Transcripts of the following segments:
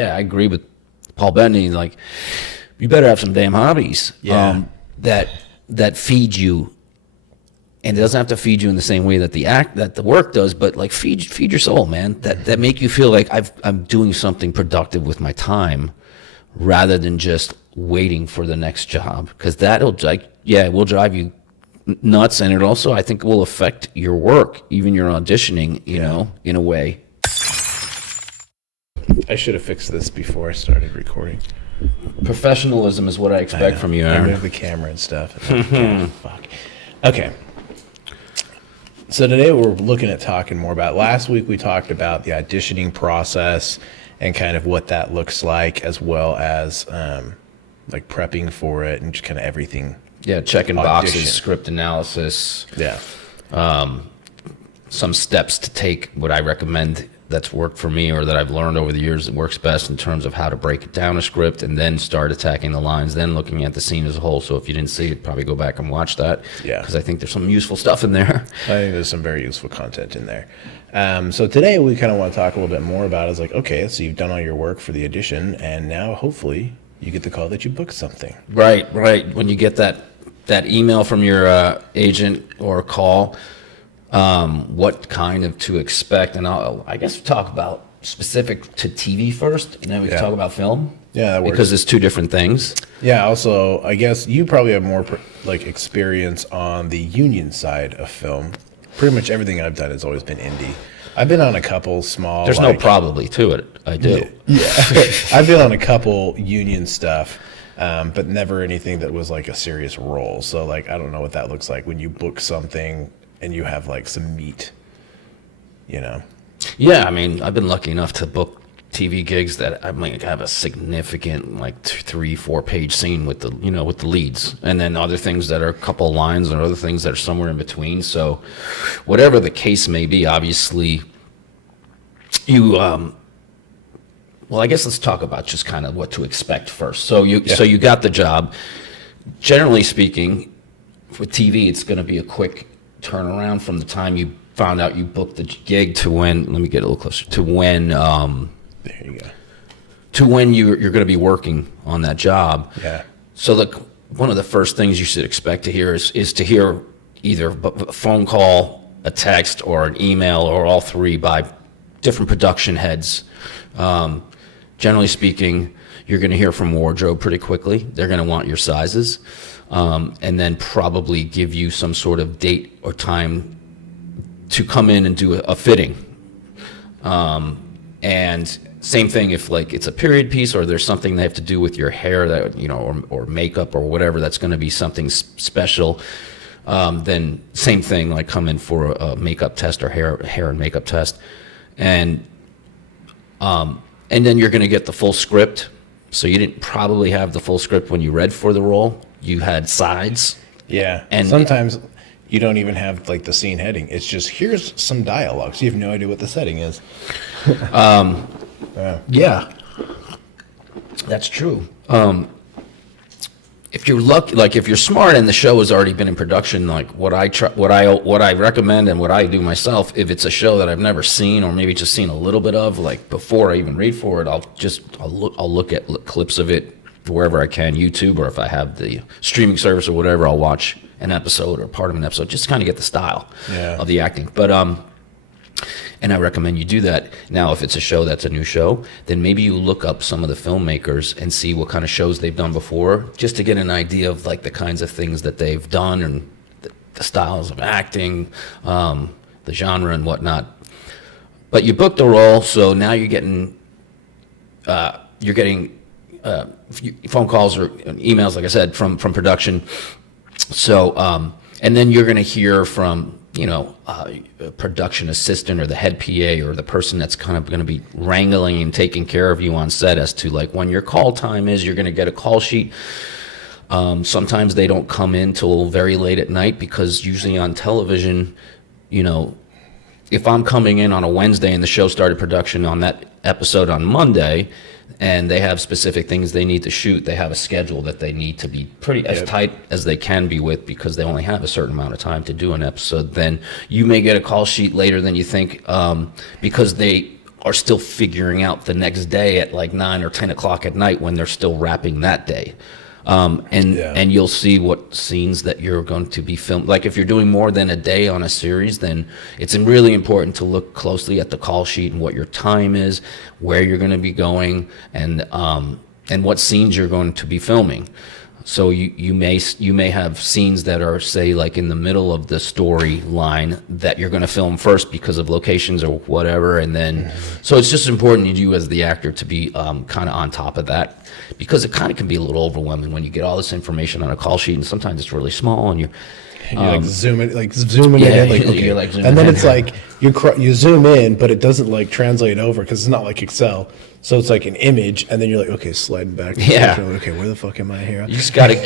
yeah, I agree with Paul Bettany. Like, you better have some damn hobbies that feed you. And it doesn't have to feed you in the same way that the work does, but like feed your soul, man. That make you feel like I'm doing something productive with my time, rather than just waiting for the next job. Because that'll it will drive you nuts, and it also, I think, will affect your work, even your auditioning. You know, in a way. I should have fixed this before I started recording. Professionalism is what I expect from you, I Aaron. moved the camera and stuff. Fuck. Okay. So today we're looking at talking more about, last week we talked about the auditioning process and kind of what that looks like, as well as like prepping for it and just kind of everything. Yeah, checking boxes, script analysis. Yeah. Some steps to take, what I recommend that's worked for me, or that I've learned over the years that works best in terms of how to break it down a script, and then start attacking the lines, then looking at the scene as a whole. So if you didn't see it, probably go back and watch that. Yeah. Because I think there's some useful stuff in there. I think there's some very useful content in there. So today we kind of want to talk a little bit more about, is like, okay, so you've done all your work for the audition, and now hopefully you get the call that you booked something. Right. When you get that email from your agent or call, what kind of to expect, and I guess we'll talk about specific to TV first, and then we can talk about film. Yeah, that works. Because it's two different things. Yeah, also, I guess you probably have more like experience on the union side of film. Pretty much everything I've done has always been indie. I've been on a couple small... There's no probably to it. I do. Yeah. I've been on a couple union stuff, but never anything that was like a serious role. So, like, I don't know what that looks like when you book something and you have like some meat, you know? Yeah, I mean, I've been lucky enough to book TV gigs that I might have a significant, like 3-4 page scene with the leads, and then other things that are a couple of lines, and other things that are somewhere in between. So whatever the case may be, obviously you, well, I guess let's talk about just kind of what to expect first. So you got the job. Generally speaking, with TV, it's going to be a quick turnaround from the time you found out you booked the gig to when, let me get a little closer, to when, there you go, to when you're going to be working on that job. Yeah. So one of the first things you should expect to hear is to hear either a phone call, a text, or an email, or all three by different production heads. Generally speaking, you're going to hear from wardrobe pretty quickly. They're going to want your sizes, and then probably give you some sort of date or time to come in and do a fitting. And same thing if like it's a period piece, or there's something they have to do with your hair that, or makeup or whatever, that's going to be something special. Then same thing, like come in for a makeup test or hair and makeup test. And then you're going to get the full script. So you didn't probably have the full script when you read for the role. You had sides. Yeah. And sometimes you don't even have like the scene heading. It's just, here's some dialogue. So you have no idea what the setting is. Yeah, that's true. If you're lucky, like if you're smart and the show has already been in production, like what I recommend and what I do myself, if it's a show that I've never seen, or maybe just seen a little bit of, like before I even read for it, I'll look at clips of it wherever I can, YouTube, or if I have the streaming service or whatever, I'll watch an episode or part of an episode just to kind of get the style of the acting. But and I recommend you do that. Now, if it's a show that's a new show, then maybe you look up some of the filmmakers and see what kind of shows they've done before, just to get an idea of like the kinds of things that they've done, and the styles of acting, the genre and whatnot. But you booked the role, so now you're getting phone calls or emails, like I said, from production. So, and then you're going to hear from, a production assistant or the head PA or the person that's kind of going to be wrangling and taking care of you on set as to like when your call time is. You're going to get a call sheet. Sometimes they don't come in till very late at night, because usually on television, if I'm coming in on a Wednesday and the show started production on that episode on Monday, and they have specific things they need to shoot, they have a schedule that they need to be pretty as tight as they can be with, because they only have a certain amount of time to do an episode. Then you may get a call sheet later than you think, because they are still figuring out the next day at like 9 or 10 o'clock at night when they're still wrapping that day. And you'll see what scenes that you're going to be filmed. Like if you're doing more than a day on a series, then it's really important to look closely at the call sheet and what your time is, where you're going to be going, and what scenes you're going to be filming. So you may have scenes that are, say, like in the middle of the storyline that you're going to film first because of locations or whatever, and then so it's just important you as the actor to be kind of on top of that, because it kind of can be a little overwhelming when you get all this information on a call sheet, and sometimes it's really small, and you're like zooming in, like okay. You're like zooming and then in. it's like you zoom in, but it doesn't like translate over because it's not like Excel. So it's like an image, and then you're like, okay, sliding back. Yeah. Okay, where the fuck am I here? You just gotta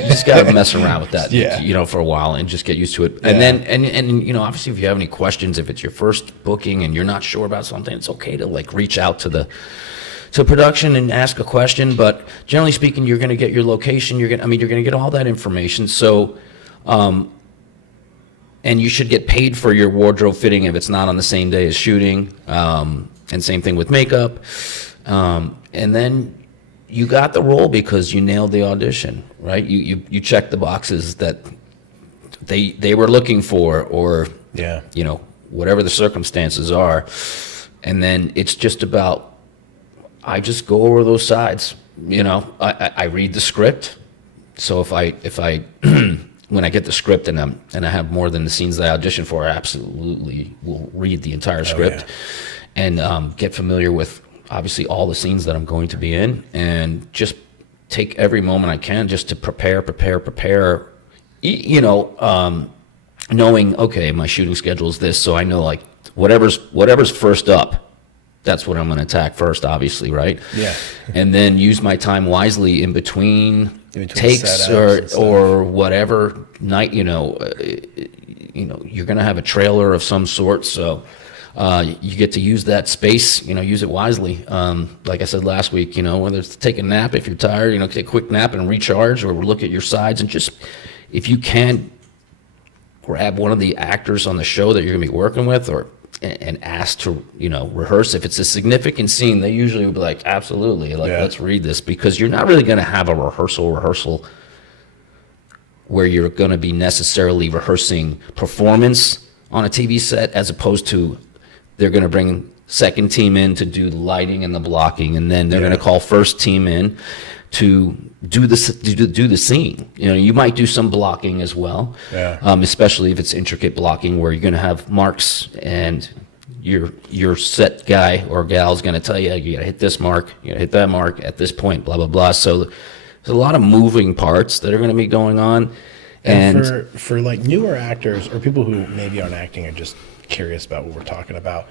mess around with that, Yeah. for a while and just get used to it. And then, and obviously, if you have any questions, if it's your first booking and you're not sure about something, it's okay to like reach out to production and ask a question. But generally speaking, you're gonna get your location. You're gonna get all that information. So, and you should get paid for your wardrobe fitting if it's not on the same day as shooting. And same thing with makeup. And then you got the role because you nailed the audition, right? You checked the boxes that they were looking for, or whatever the circumstances are. And then it's just about, I just go over those sides. I read the script. So if I when I get the script and I have more than the scenes that I audition for, I absolutely will read the entire script and get familiar with obviously all the scenes that I'm going to be in, and just take every moment I can just to prepare. Knowing, okay, my shooting schedule is this, so I know like whatever's first up, that's what I'm going to attack first, obviously, right? Yeah. And then use my time wisely in between takes or whatever night. You're going to have a trailer of some sort, so you get to use that space. Use it wisely. Like I said last week, whether it's to take a nap if you're tired, take a quick nap and recharge, or look at your sides, and just, if you can, grab one of the actors on the show that you're going to be working with, and ask to rehearse. If it's a significant scene, they usually would be like, absolutely, let's read this, because you're not really going to have a rehearsal where you're going to be necessarily rehearsing performance on a TV set, as opposed to they're going to bring second team in to do the lighting and the blocking, and then they're going to call first team in to do the scene. You might do some blocking as well, especially if it's intricate blocking where you're going to have marks, and your set guy or gal is going to tell you, you got to hit this mark, you got to hit that mark at this point, blah blah blah. So there's a lot of moving parts that are going to be going on. And for like newer actors or people who maybe aren't acting and just curious about what we're talking about,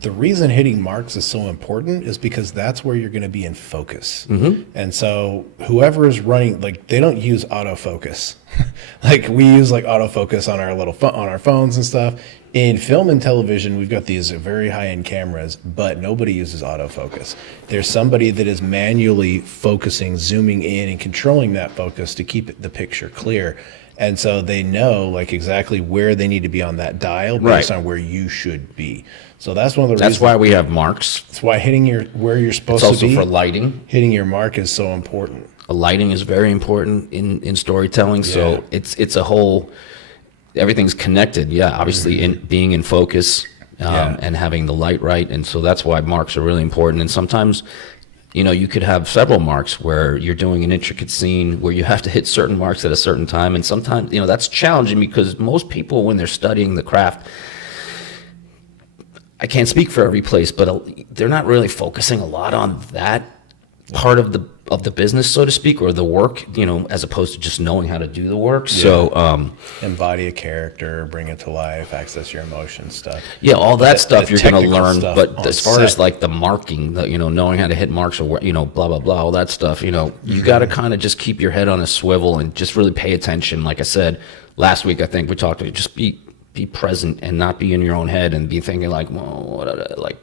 the reason hitting marks is so important is because that's where you're going to be in focus. And so whoever is running, like, they don't use autofocus. Like we use like autofocus on our on our phones and stuff. In film and television, we've got these very high-end cameras, but nobody uses autofocus. There's somebody that is manually focusing, zooming in, and controlling that focus to keep the picture clear. And so they know like exactly where they need to be on that dial based on where you should be. So that's one of the reasons. That's why we have marks. That's why hitting where you're supposed to be. It's be. also for lighting. Hitting your mark is so important. Lighting is very important in storytelling. So it's a whole, everything's connected. Yeah, obviously in being in focus and having the light right. And so that's why marks are really important. And sometimes, you could have several marks where you're doing an intricate scene where you have to hit certain marks at a certain time. And sometimes, that's challenging because most people, when they're studying the craft, I can't speak for every place, but they're not really focusing a lot on that part of the business, so to speak, or the work, as opposed to just knowing how to do the work. So embody a character, bring it to life, access your emotions, stuff. Yeah, all that stuff you're going to learn. But as far as like the marking, knowing how to hit marks, or blah blah blah, all that stuff, you got to kind of just keep your head on a swivel and just really pay attention. Like I said last week, I think we talked about just be present and not be in your own head and be thinking like, well, like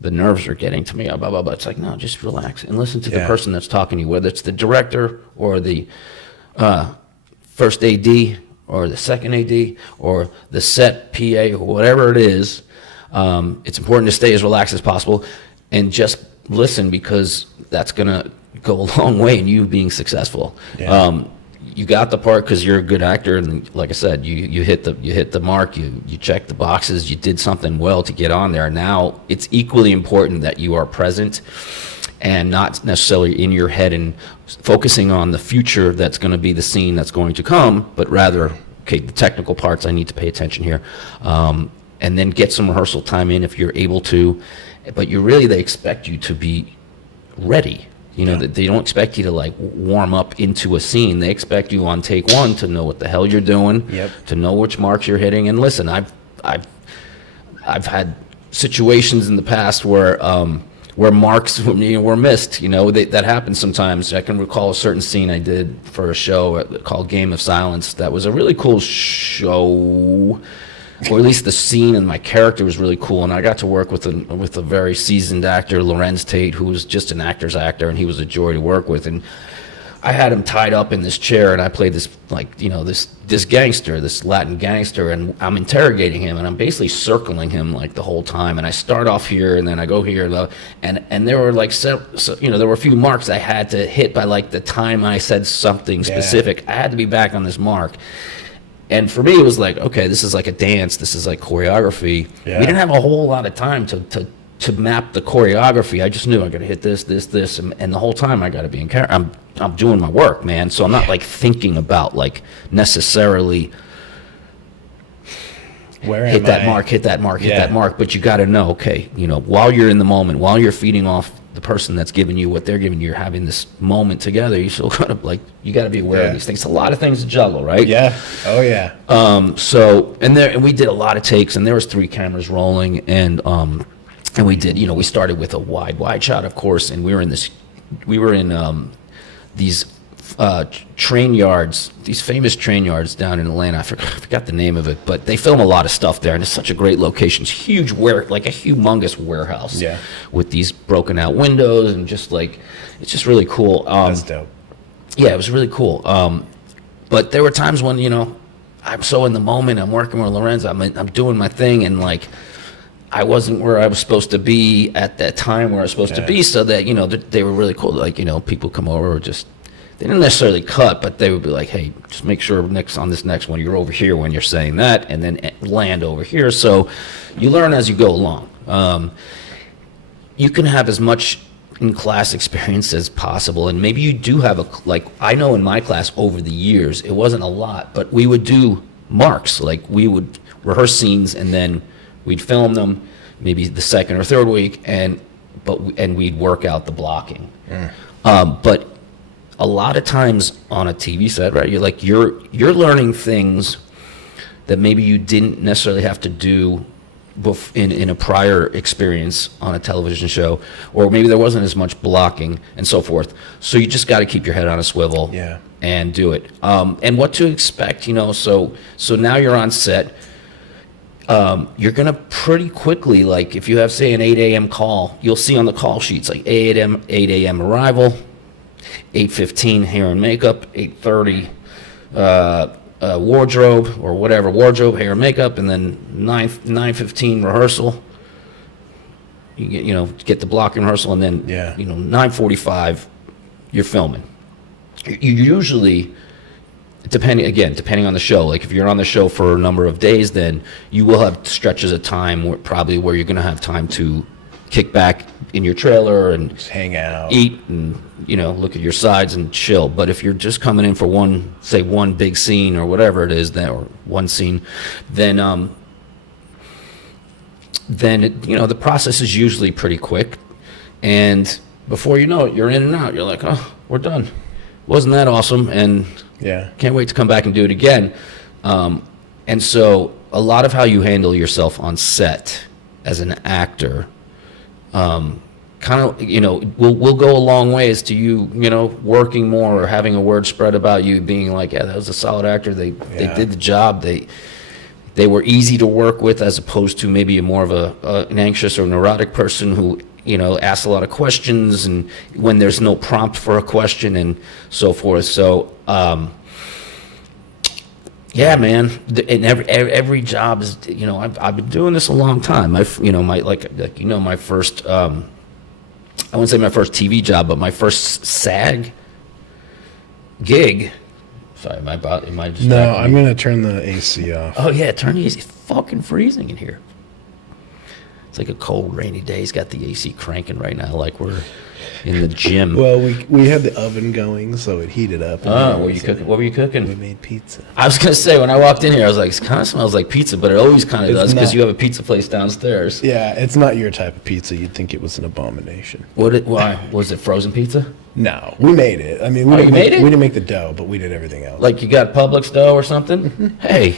the nerves are getting to me, blah, blah, blah. It's like, no, just relax and listen to the person that's talking to you, whether it's the director or the first AD or the second AD or the set PA or whatever it is. It's important to stay as relaxed as possible and just listen, because that's going to go a long way in you being successful. Yeah. You got the part because you're a good actor, and like I said, you hit the mark. You check the boxes. You did something well to get on there. Now it's equally important that you are present and not necessarily in your head and focusing on the future that's going to be the scene that's going to come, but rather, okay, the technical parts, I need to pay attention here, and then get some rehearsal time in if you're able to. But they expect you to be ready. That they don't expect you to like warm up into a scene. They expect you on take one to know what the hell you're doing, to know which marks you're hitting. And listen, I've had situations in the past where marks were missed. That happens sometimes. I can recall a certain scene I did for a show called Game of Silence. That was a really cool show. Or at least the scene and my character was really cool, and I got to work with a very seasoned actor, Lorenz Tate, who was just an actor's actor, and he was a joy to work with. And I had him tied up in this chair, and I played this this gangster, this Latin gangster, and I'm interrogating him, and I'm basically circling him like the whole time. And I start off here, and then I go here, and there were like there were a few marks I had to hit by like the time I said something specific. I had to be back on this mark. And for me, it was like, okay, this is like a dance. This is like choreography. Yeah. We didn't have a whole lot of time to map the choreography. I just knew I got to hit this, and the whole time I got to be in character. I'm doing my work, man. So I'm not like thinking about like necessarily hit that mark. But you got to know, okay, while you're in the moment, while you're feeding off the person that's giving you what they're giving you, you're having this moment together. You still kind of like, you got to be aware of these things. A lot of things to juggle, right? Yeah. Oh yeah. So and we did a lot of takes, and there was 3 cameras rolling, and we did. We started with a wide shot, of course, and we were in these train yards, these famous train yards down in Atlanta. I forgot the name of it, but they film a lot of stuff there, and it's such a great location. It's huge, like a humongous warehouse, with these broken out windows, and just like, it's just really cool. That's dope. Yeah, it was really cool. But there were times when I'm so in the moment. I'm working with Lorenz. I'm doing my thing, and like, I wasn't where I was supposed to be at that time where I was supposed to be. So that they were really cool. Like people come over or just. They didn't necessarily cut, but they would be like, hey, just make sure on this next one, you're over here when you're saying that, and then land over here. So you learn as you go along. You can have as much in-class experience as possible, and maybe you do have I know in my class over the years, it wasn't a lot, but we would do marks. Like we would rehearse scenes, and then we'd film them maybe the second or third week, and we'd work out the blocking. But a lot of times on a TV set, right? You're learning things that maybe you didn't necessarily have to do in a prior experience on a television show, or maybe there wasn't as much blocking and so forth. So you just got to keep your head on a swivel and do it. And what to expect, So now you're on set. You're gonna pretty quickly, like if you have say an 8 a.m. call, you'll see on the call sheets like 8 a.m. arrival. 8:15 hair and makeup, 8:30 wardrobe or whatever, wardrobe, hair and makeup, and then 9:15 rehearsal. You get the blocking rehearsal, and then 9:45 you're filming. You usually, depending on the show, like if you're on the show for a number of days, then you will have stretches of time where you're going to have time to kick back in your trailer and just hang out, eat, and look at your sides and chill. But if you're just coming in for one big scene or whatever it is, or one scene, then the process is usually pretty quick, and before you know it, you're in and out. You're like, oh, we're done. Wasn't that awesome? And can't wait to come back and do it again. And so a lot of how you handle yourself on set as an actor kind of, will go a long way as to you, working more or having a word spread about you being like, yeah, that was a solid actor. They did the job. They were easy to work with, as opposed to maybe more of an anxious or neurotic person who, asks a lot of questions, and when there's no prompt for a question and so forth. So, Yeah, man. And every job is, I've been doing this a long time. My first, I wouldn't say my first TV job, but my first SAG gig. Sorry, am I just? No, I'm gonna turn the AC off. Oh yeah, turn the AC. It's fucking freezing in here. It's like a cold, rainy day. He's got the AC cranking right now, like we're in the gym. Well, we had the oven going, so it heated up. Oh, what were you cooking? What were you cooking? We made pizza. I was gonna say when I walked in here, I was like, it kind of smells like pizza, but it always kind of does because you have a pizza place downstairs. Yeah, it's not your type of pizza. You'd think it was an abomination. Why was it frozen pizza? No, we made it. I mean, we didn't make the dough, but we did everything else. Like you got Publix dough or something? Hey,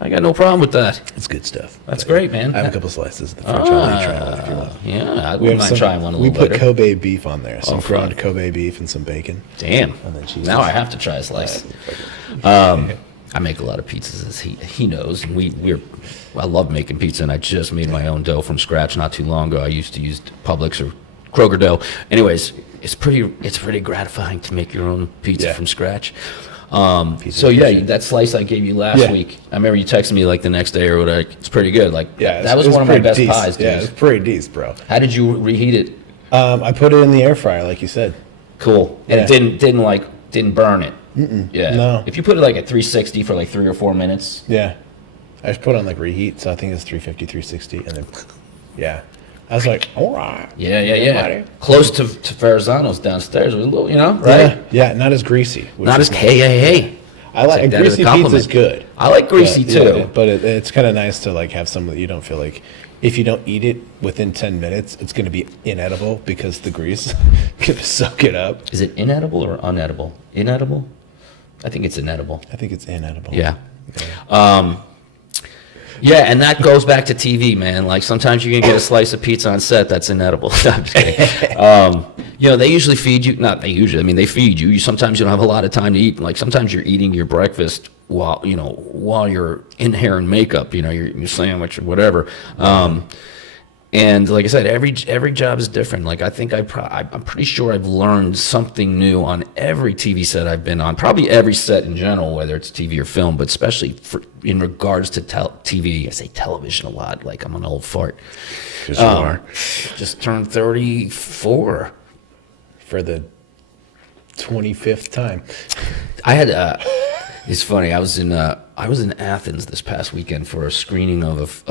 I got no problem with that. It's good stuff. That's great, man. I have a couple slices in the fridge. I'll let you try one if you want. Yeah, I wouldn't mind trying one a little bit. We put Kobe beef on there, some fuck. fried Kobe beef and some bacon. Damn. And then cheese. Now I have to try a slice. I make a lot of pizzas, as he knows. And I love making pizza, and I just made my own dough from scratch not too long ago. I used to use Publix or Kroger dough. Anyways, it's pretty gratifying to make your own pizza from scratch. So yeah, that slice I gave you last week, I remember you texted me like the next day or whatever. It's pretty good. Like that was one of my best pies, dude. Yeah, it's pretty decent, bro. How did you reheat it? I put it in the air fryer, like you said. Cool. And it didn't burn it. Yeah. No. If you put it like at 360 for like 3 or 4 minutes. Yeah. I just put on like reheat, so I think it's 350, 360, and then yeah. I was like, all right. Yeah. Close to Ferrazano's downstairs, a little, right? Yeah, not as greasy. Not as hey. I like that as a greasy pizza's good. I like greasy too. Yeah, but it's kind of nice to like have some that you don't feel like if you don't eat it within 10 minutes, it's going to be inedible because the grease going to soak it up. Is it inedible or unedible? Inedible? I think it's inedible. I think it's inedible. Yeah. Yeah, and that goes back to TV, man. Like sometimes you can get a slice of pizza on set that's inedible. No, I'm just kidding. They usually feed you. Not they usually. I mean, they feed you. Sometimes you don't have a lot of time to eat. Like sometimes you're eating your breakfast while you're in hair and makeup. Your sandwich or whatever. And like I said, every job is different. Like I think I'm pretty sure I've learned something new on every TV set I've been on. Probably every set in general, whether it's TV or film, but especially in regards to TV. I say television a lot, like I'm an old fart. Because you are. Just turned 34 for the 25th time. I had. It's funny. I was in Athens this past weekend for a screening of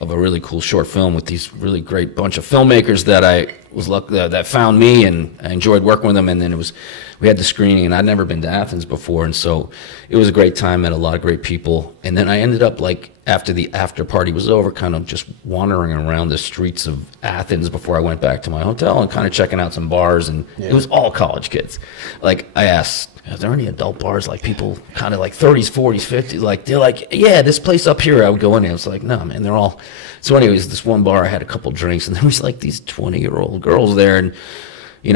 a really cool short film with these really great bunch of filmmakers that I was lucky that found me, and I enjoyed working with them. And then we had the screening, and I'd never been to Athens before, and so it was a great time. Met a lot of great people, and then I ended up like after the after party was over, kind of just wandering around the streets of Athens before I went back to my hotel and kind of checking out some bars, and it was all college kids. Like I asked, are there any adult bars, like people kind of like 30s, 40s, 50s? Like they're like, yeah, this place up here. I would go in there. I was like, no, man, they're all. So, anyways, this one bar, I had a couple drinks, and there was like these 20-year-old girls there, and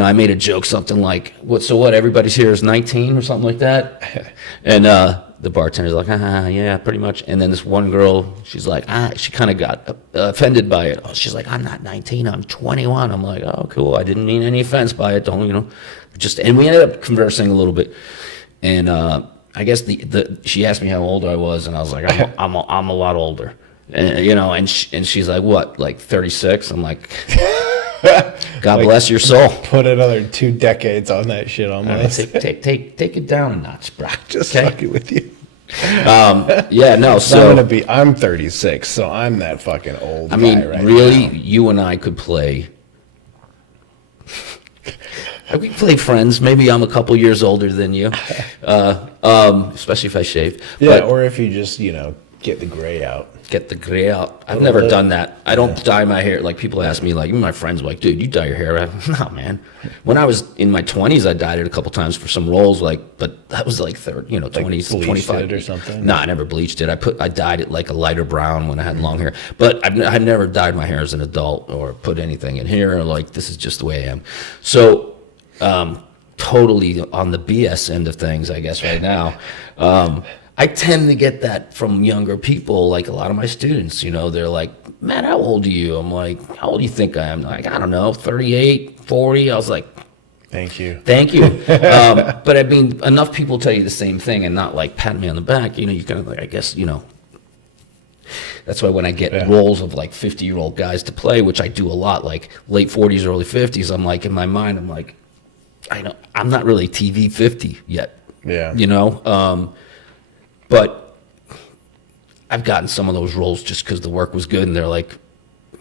I made a joke, something like, "What? So what? Everybody's here is 19 or something like that." And the bartender's like, yeah, pretty much. And then this one girl, she's like, she kind of got offended by it. Oh, she's like, I'm not 19, I'm 21. I'm like, oh, cool. I didn't mean any offense by it. Don't, and we ended up conversing a little bit. And I guess she asked me how old I was, and I was like, I'm a lot older. And, and she's like, what, like 36? I'm like, God bless your soul. Put another 2 decades on that shit almost. Take it down a notch, bro. Just fucking with you. Yeah, no. So I'm 36, so I'm that fucking old guy right really, now. you and I could play. We could play friends. Maybe I'm a couple years older than you, especially if I shave. Yeah, or if you just get the gray out. Get the gray out. I've never done that. I don't dye my hair. Like people ask me, like my friends, were like, dude, you dye your hair? No, man. When I was in my 20s, I dyed it a couple times for some roles, but that was like 20s, 25 or something. No, I never bleached it. I dyed it like a lighter brown when I had long hair. But I've never dyed my hair as an adult or put anything in here. Like this is just the way I am. So, totally on the BS end of things, I guess right now. I tend to get that from younger people, like a lot of my students, they're like, Matt, how old are you? I'm like, how old do you think I am? Like, I don't know, 38, 40. I was like, Thank you. Thank you. But I mean, enough people tell you the same thing and not like pat me on the back. You know, you kind of like, I guess, you know. That's why when I get roles of like 50-year-old guys to play, which I do a lot, like late 40s, early 50s, I'm like, in my mind, I'm like, I'm not really TV 50 yet. Yeah. You know? But I've gotten some of those roles just because the work was good and they're like,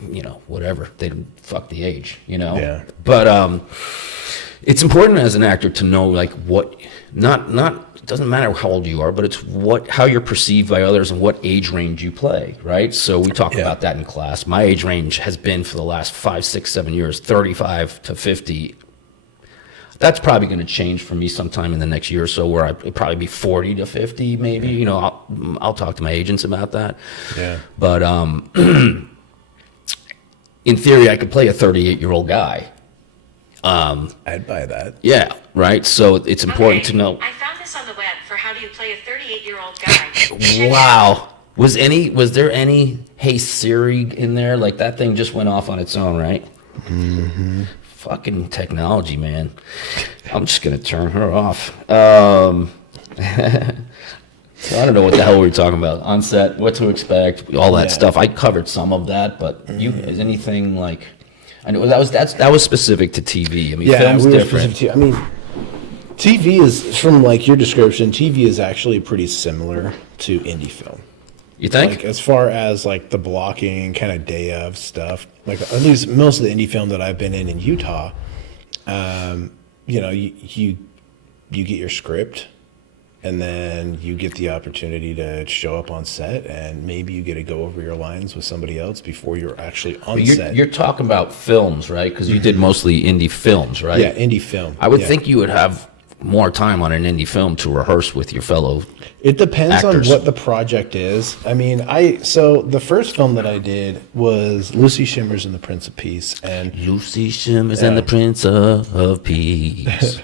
you know, whatever. They didn't fuck the age, you know? Yeah. But it's important as an actor to know like what, it doesn't matter how old you are, but it's how you're perceived by others and what age range you play, right? So we talk about that in class. My age range has been for the last 5, 6, 7 years, 35 to 50. That's probably going to change for me sometime in the next year or so, where it'll probably be 40 to 50, maybe. You know, I'll talk to my agents about that. Yeah. But in theory, I could play a 38-year-old guy. I'd buy that. Yeah, right. So it's important to know. I found this on the web for how do you play a 38-year-old guy. Wow. Was there any Hey Siri in there? Like that thing just went off on its own, right? Mm-hmm. Fucking technology, man. I'm just gonna turn her off. So I don't know what the hell we were talking about on set, what to expect, all that stuff. I covered some of that, but is anything like? I know that was specific to TV. I mean, film's different. I mean, TV is, from like your description, TV is actually pretty similar to indie film. You think? Like as far as like the blocking kind of day of stuff, like at least most of the indie film that I've been in Utah, you know, you get your script, and then you get the opportunity to show up on set, and maybe you get to go over your lines with somebody else before you're actually on set. You're talking about films, right? Because you did mostly indie films, right? Yeah, indie film. I would think you would have more time on an indie film to rehearse with your fellow. It depends actors. on what the project is. I mean, so the first film that I did was Lucy Shimmers and the Prince of Peace, and Lucy Shimmers and the Prince of Peace.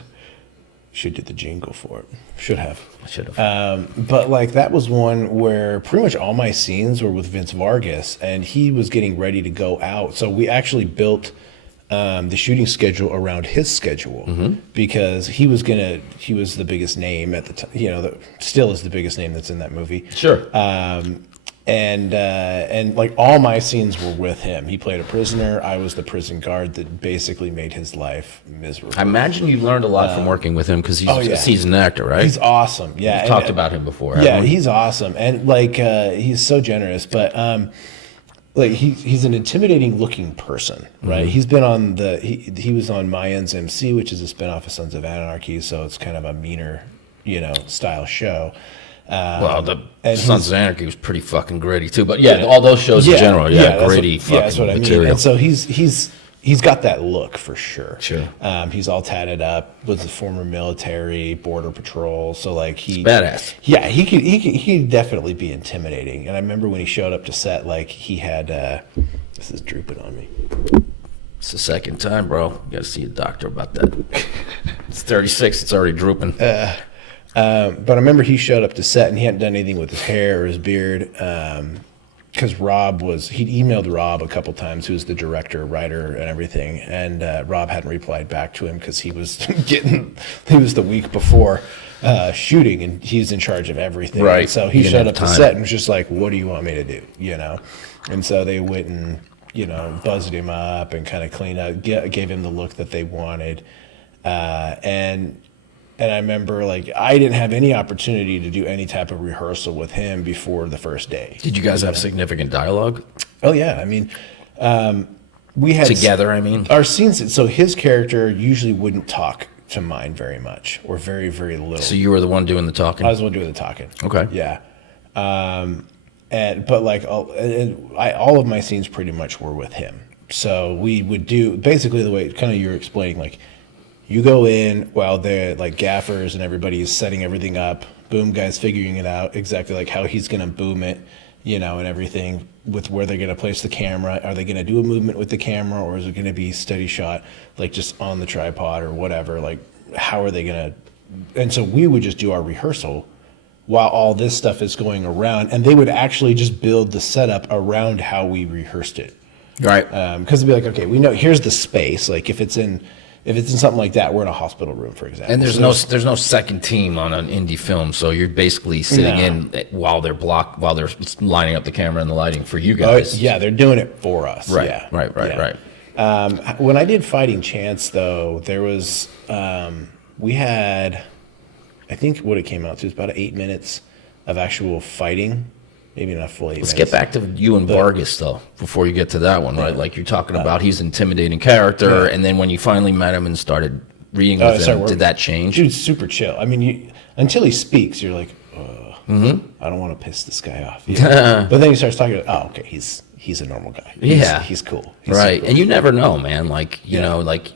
should do the jingle for it. Should have. I should have. But like that was one where pretty much all my scenes were with Vince Vargas, and he was getting ready to go out. So we actually built the shooting schedule around his schedule, because he was the biggest name at the time, you know, still is the biggest name that's in that movie. Sure. And like all my scenes were with him. He played a prisoner. I was the prison guard that basically made his life miserable. I imagine you learned a lot from working with him because he's a seasoned actor, right? He's awesome. Yeah. We've talked about him before. Yeah, he's awesome. And like he's so generous, but like he's an intimidating looking person, right? He's been on he was on My Ends MC, which is a spinoff of Sons of Anarchy, so it's kind of a meaner, you know, style show. Well, the Sons of Anarchy was pretty fucking gritty too, but all those shows in general, gritty fucking that's what material. I mean. And so he's got that look for sure. Sure. He's all tatted up, was a former military, border patrol, so like He's badass. Yeah, he could definitely be intimidating. And I remember when he showed up to set, like he had this is drooping on me. It's the second time, bro. You gotta see a doctor about that. It's 36. It's already drooping. But I remember he showed up to set and he hadn't done anything with his hair or his beard, because he'd emailed Rob a couple times, who's the director, writer, and everything, and Rob hadn't replied back to him because he was he was the week before shooting, and he's in charge of everything. Right. And so he showed up to set and was just like, "What do you want me to do?" You know, and so they went and, you know, buzzed him up and kind of cleaned up, gave him the look that they wanted, and I remember, like, I didn't have any opportunity to do any type of rehearsal with him before the first day. Did you guys have significant dialogue? Oh, yeah. I mean, we had... Together, I mean? Our scenes... So his character usually wouldn't talk to mine very much, or very, very little. So you were the one doing the talking? I was the one doing the talking. Okay. Yeah. But, like, all of my scenes pretty much were with him. So we would do... Basically, the way kind of you were explaining, like... You go in while they're like gaffers and everybody is setting everything up. Boom, guy's figuring it out exactly like how he's going to boom it, you know, and everything with where they're going to place the camera. Are they going to do a movement with the camera, or is it going to be steady shot, like just on the tripod or whatever? Like, how are they going to? And so we would just do our rehearsal while all this stuff is going around, and they would actually just build the setup around how we rehearsed it. Right. Because it'd be like, okay, we know here's the space. Like if it's if it's in something like that, we're in a hospital room, for example. And So there's no second team on an indie film, so you're basically sitting in while they're lining up the camera and the lighting for you guys. yeah, they're doing it for us. Right, Yeah. right. When I did Fighting Chance, though, there was we had, I think what it came out to is about 8 minutes of actual fighting. Maybe not full 8 minutes. Let's get back to you and Vargas, though, before you get to that one, right? Like you're talking about he's an intimidating character, and then when you finally met him and started reading with him, did that change? Dude's super chill. I mean, until he speaks, you're like, I don't want to piss this guy off. But then he starts talking, okay, he's a normal guy. He's cool. He's right, cool. and you never know, man. Like, you know, like...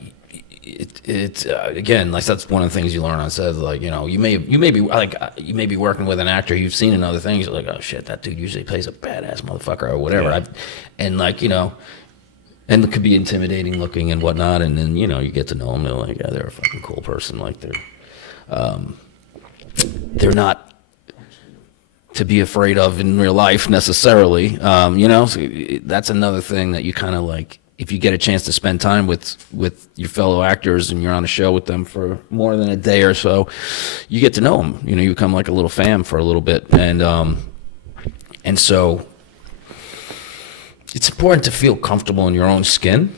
It's again, like that's one of the things you learn on set. Like, you know, you may be working with an actor you've seen in other things. You're like, oh shit, that dude usually plays a badass motherfucker or whatever. And like, you know, and it could be intimidating looking and whatnot. And then, you know, you get to know them. They're like, yeah, they're a fucking cool person. Like they're not to be afraid of in real life necessarily. You know, so that's another thing that you kind of like. If you get a chance to spend time with your fellow actors and you're on a show with them for more than a day or so, you get to know them. You know, you become like a little fam for a little bit, and so it's important to feel comfortable in your own skin,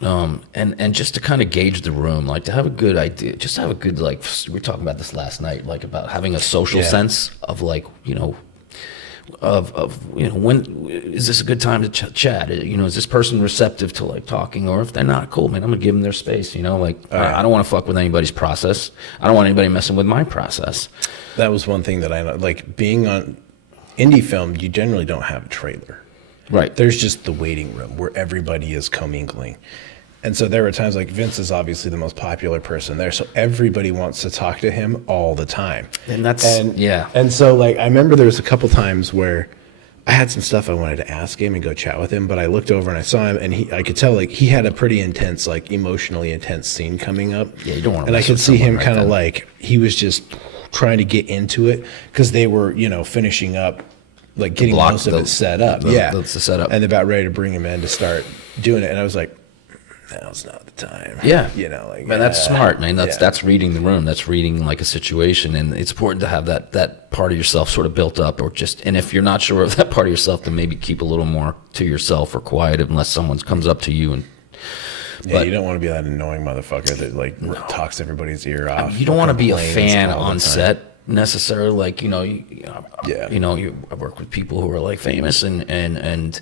and just to kind of gauge the room, like to have a good idea, just have a good like we were talking about this last night, like about having a social sense of like you know. Of you know, when is this a good time to chat? You know, is this person receptive to like talking, or if they're not, cool, man, I'm gonna give them their space. You know, like I don't want to fuck with anybody's process. I don't want anybody messing with my process. That was one thing that I know. Like being on indie film, you generally don't have a trailer. Right. There's just the waiting room where everybody is commingling. And so there were times like Vince is obviously the most popular person there, so everybody wants to talk to him all the time. And that's And so like I remember there was a couple times where I had some stuff I wanted to ask him and go chat with him, but I looked over and I saw him, and I could tell like he had a pretty intense, like emotionally intense scene coming up. Yeah, you don't want to. And I could see him kind of like he was just trying to get into it because they were, you know, finishing up, like getting most of it set up. The setup, and they're about ready to bring him in to start doing it. And I was like, now's not the time. Yeah. You know, like, man, that's smart, man. That's reading the room. That's reading like a situation. And it's important to have that part of yourself sort of built up, or just, and if you're not sure of that part of yourself, then maybe keep a little more to yourself or quiet unless someone comes up to you. And yeah, you don't want to be that annoying motherfucker that like talks everybody's ear off. I mean, you don't want to be a fan on set necessarily. Like, you know, I work with people who are like famous and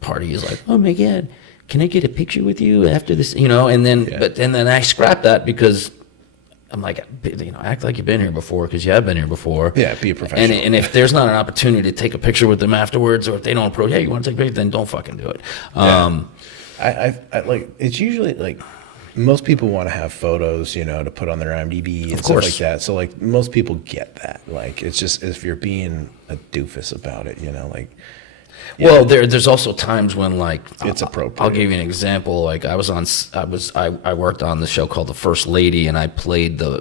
party is like, oh my God, can I get a picture with you after this? You know, and then, but then I scrap that because I'm like, you know, act like you've been here before because you have been here before. Yeah, be a professional. And if there's not an opportunity to take a picture with them afterwards, or if they don't approach, hey, you want to take a picture, then don't fucking do it. I like, it's usually like most people want to have photos, you know, to put on their IMDb and stuff like that. So like most people get that. Like it's just if you're being a doofus about it, you know, like. Well, there's also times when like it's appropriate. I'll give you an example. Like I worked on the show called The First Lady, and I played the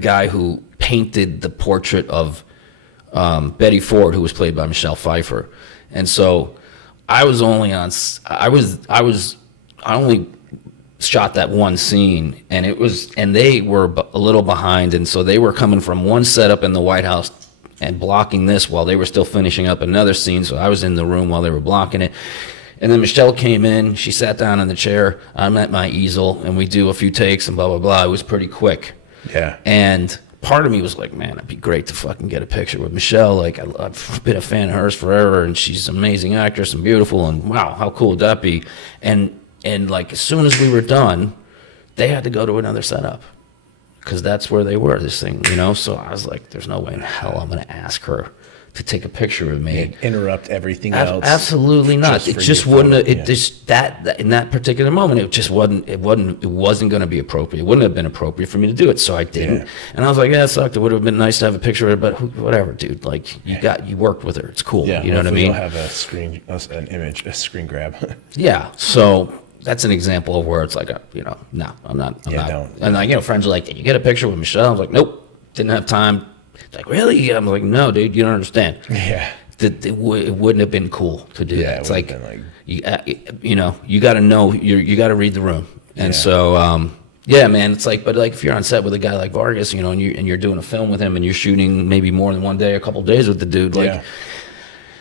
guy who painted the portrait of Betty Ford, who was played by Michelle Pfeiffer. And so I only shot that one scene, and they were a little behind, and so they were coming from one setup in the White House and blocking this while they were still finishing up another scene. So I was in the room while they were blocking it. And then Michelle came in, she sat down in the chair, I'm at my easel, and we do a few takes and blah, blah, blah. It was pretty quick. Yeah. And part of me was like, man, it'd be great to fucking get a picture with Michelle. Like, I've been a fan of hers forever, and she's an amazing actress and beautiful, and wow, how cool would that be? And like, as soon as we were done, they had to go to another setup, because that's where they were, this thing, you know? So I was like, there's no way in hell I'm going to ask her to take a picture of me. Interrupt everything else. Absolutely not. It just wouldn't, in that particular moment, it wasn't going to be appropriate. It wouldn't have been appropriate for me to do it, so I didn't. Yeah. And I was like, yeah, it sucked. It would have been nice to have a picture of it, but whatever, dude. Like, you worked with her. It's cool. Yeah, you know what I mean? We'll have a screen grab. Yeah, so that's an example of where it's like, no, I'm not. And like, friends are like, did you get a picture with Michelle? I was like, nope, didn't have time. It's like, really? I'm like, no, dude, you don't understand. Yeah. it wouldn't have been cool to do Yeah, that. It's it like, would've been you got to know, you got to read the room. And so, yeah, man, it's like, but like if you're on set with a guy like Vargas, you know, and you're doing a film with him and you're shooting maybe more than one day, a couple days with the dude, like,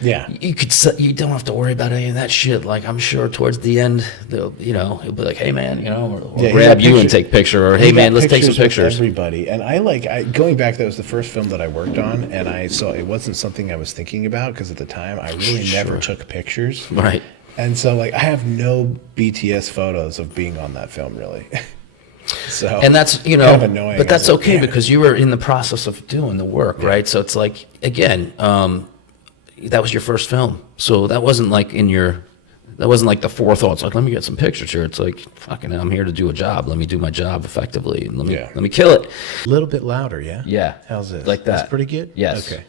yeah. you don't have to worry about any of that shit. Like, I'm sure towards the end, he'll be like, hey man, you know, or Yeah, grab you and take a picture, or hey man, let's take some with pictures. everybody. And going back, that was the first film that I worked on, and I saw it wasn't something I was thinking about because at the time I really never took pictures. Right. And so like I have no BTS photos of being on that film really. So And that's, kind of annoying. but that's I was like, okay damn. because you were in the process of doing the work, right? So it's like, again, that was your first film. So that wasn't like the forethought. It's like, let me get some pictures here. It's like, fucking, I'm here to do a job. Let me do my job effectively and let me kill it. A little bit louder, yeah? Yeah. How's this? Like that. That's pretty good? Yes. Okay.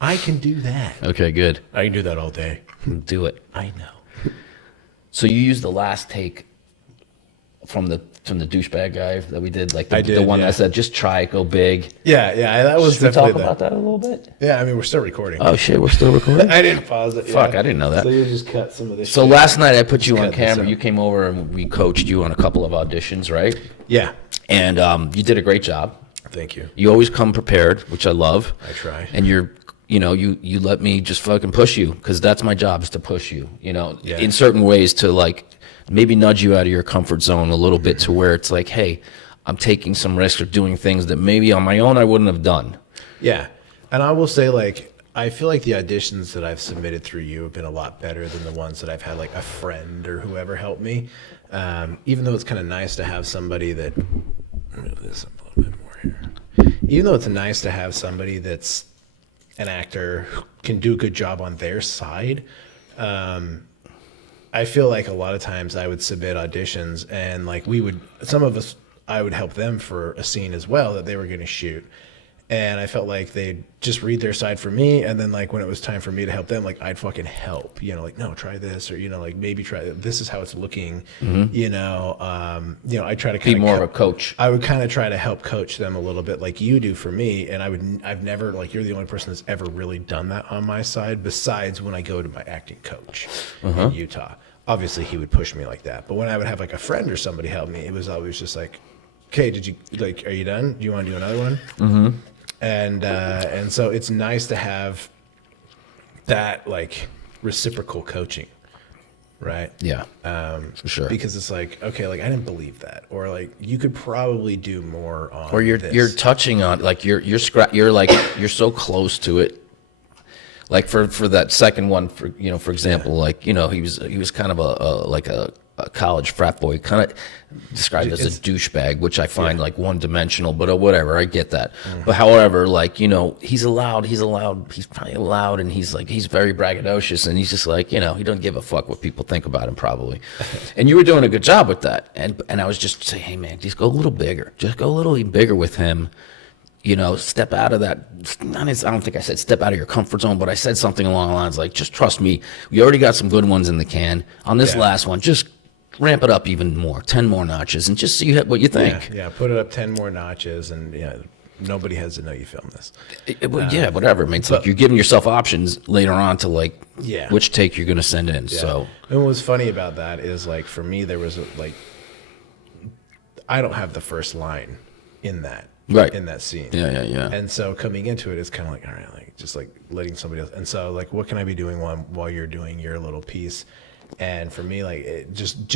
I can do that. Okay, good. I can do that all day. Do it. I know. So you used the last take from the douchebag guy that we did, like I the did, one yeah. that said just try it, go big. Yeah, that was Should we definitely talk about that a little bit? Yeah, I mean we're still recording. Oh shit, we're still recording. I didn't pause it. Fuck, yeah. I didn't know that. So you just cut some of this. So shit. last night I put you Just on cut this camera. out. You came over and we coached you on a couple of auditions, right? Yeah. And you did a great job. Thank you. You always come prepared, which I love. I try. And you let me just fucking push you because that's my job is to push you, Yeah. in certain ways to like maybe nudge you out of your comfort zone a little bit to where it's like, hey, I'm taking some risks or doing things that maybe on my own I wouldn't have done. Yeah. And I will say, like, I feel like the auditions that I've submitted through you have been a lot better than the ones that I've had, like, a friend or whoever help me. Even though it's kind of nice to have somebody that... Move this up a little bit more here. Even though it's nice to have somebody that's an actor who can do a good job on their side, I feel like a lot of times I would submit auditions and, like, I would help them for a scene as well that they were going to shoot. And I felt like they'd just read their side for me. And then like when it was time for me to help them, like I'd fucking help, like, no, try this, or, like maybe try, this is how it's looking, I try to Be more of a coach. I would kind of try to help coach them a little bit like you do for me. And I've never, like, you're the only person that's ever really done that on my side besides when I go to my acting coach in Utah. Obviously he would push me like that. But when I would have like a friend or somebody help me, it was always just like, okay, are you done? Do you want to do another one? Mm-hmm. And so it's nice to have that like reciprocal coaching, right? Yeah, for sure. Because it's like, okay, like I didn't believe that, or like you could probably do more on. Or you're touching on like you're so close to it. Like for that second one, for example, like he was kind of a college frat boy, kind of described as a douchebag, which I find like one dimensional, but whatever, I get that. But however, like, he's probably allowed, and he's very braggadocious, and he's just like, he doesn't give a fuck what people think about him probably. And you were doing a good job with that. And I was just saying, hey man, just go a little bigger, bigger with him. Step out of that. I don't think I said step out of your comfort zone, but I said something along the lines like, just trust me. We already got some good ones in the can. On this last one, just ramp it up even more, 10 more notches, and just see what you think. Yeah, put it up 10 more notches, and nobody has to know you filmed this. Whatever. I mean, it's like you're giving yourself options later on to like which take you're going to send in. Yeah. So, and what's funny about that is like for me, there was I don't have the first line in that. Right. In that scene. Yeah. And so coming into it, it's kind of like, all right, like just like letting somebody else. And so like, what can I be doing while you're doing your little piece? And for me, like just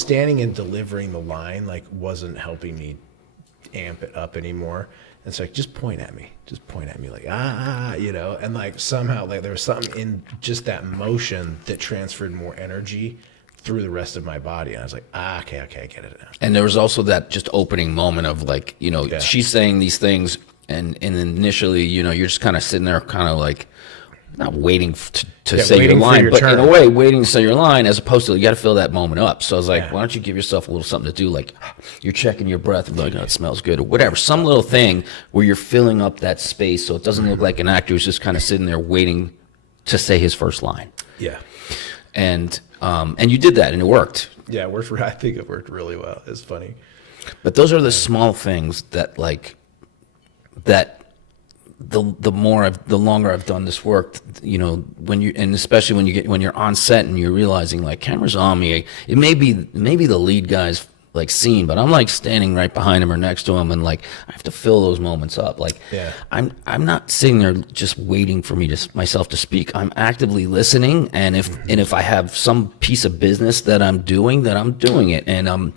standing and delivering the line, like wasn't helping me amp it up anymore. And so like, just point at me like, and like somehow like there was something in just that motion that transferred more energy through the rest of my body. And I was like, okay, I get it now. And there was also that just opening moment of like, she's saying these things, and initially, you're just kind of sitting there kind of like, not waiting to say your line, but in a way, waiting to say your line, as opposed to you got to fill that moment up. So I was like, why don't you give yourself a little something to do? Like you're checking your breath and like, oh, it smells good or whatever. Some little thing where you're filling up that space so it doesn't look like an actor who's just kind of sitting there waiting to say his first line. Yeah. And you did that and it worked. Yeah, it worked. I think it worked really well. It's funny. But those are the small things that the longer I've done this work, you know, especially when you're on set and you're realizing like cameras on me, it may be the lead guy's like scene, but I'm like standing right behind him or next to him, and like I have to fill those moments up. Like I'm not sitting there just waiting for myself to speak. I'm actively listening, and if I have some piece of business that I'm doing it, and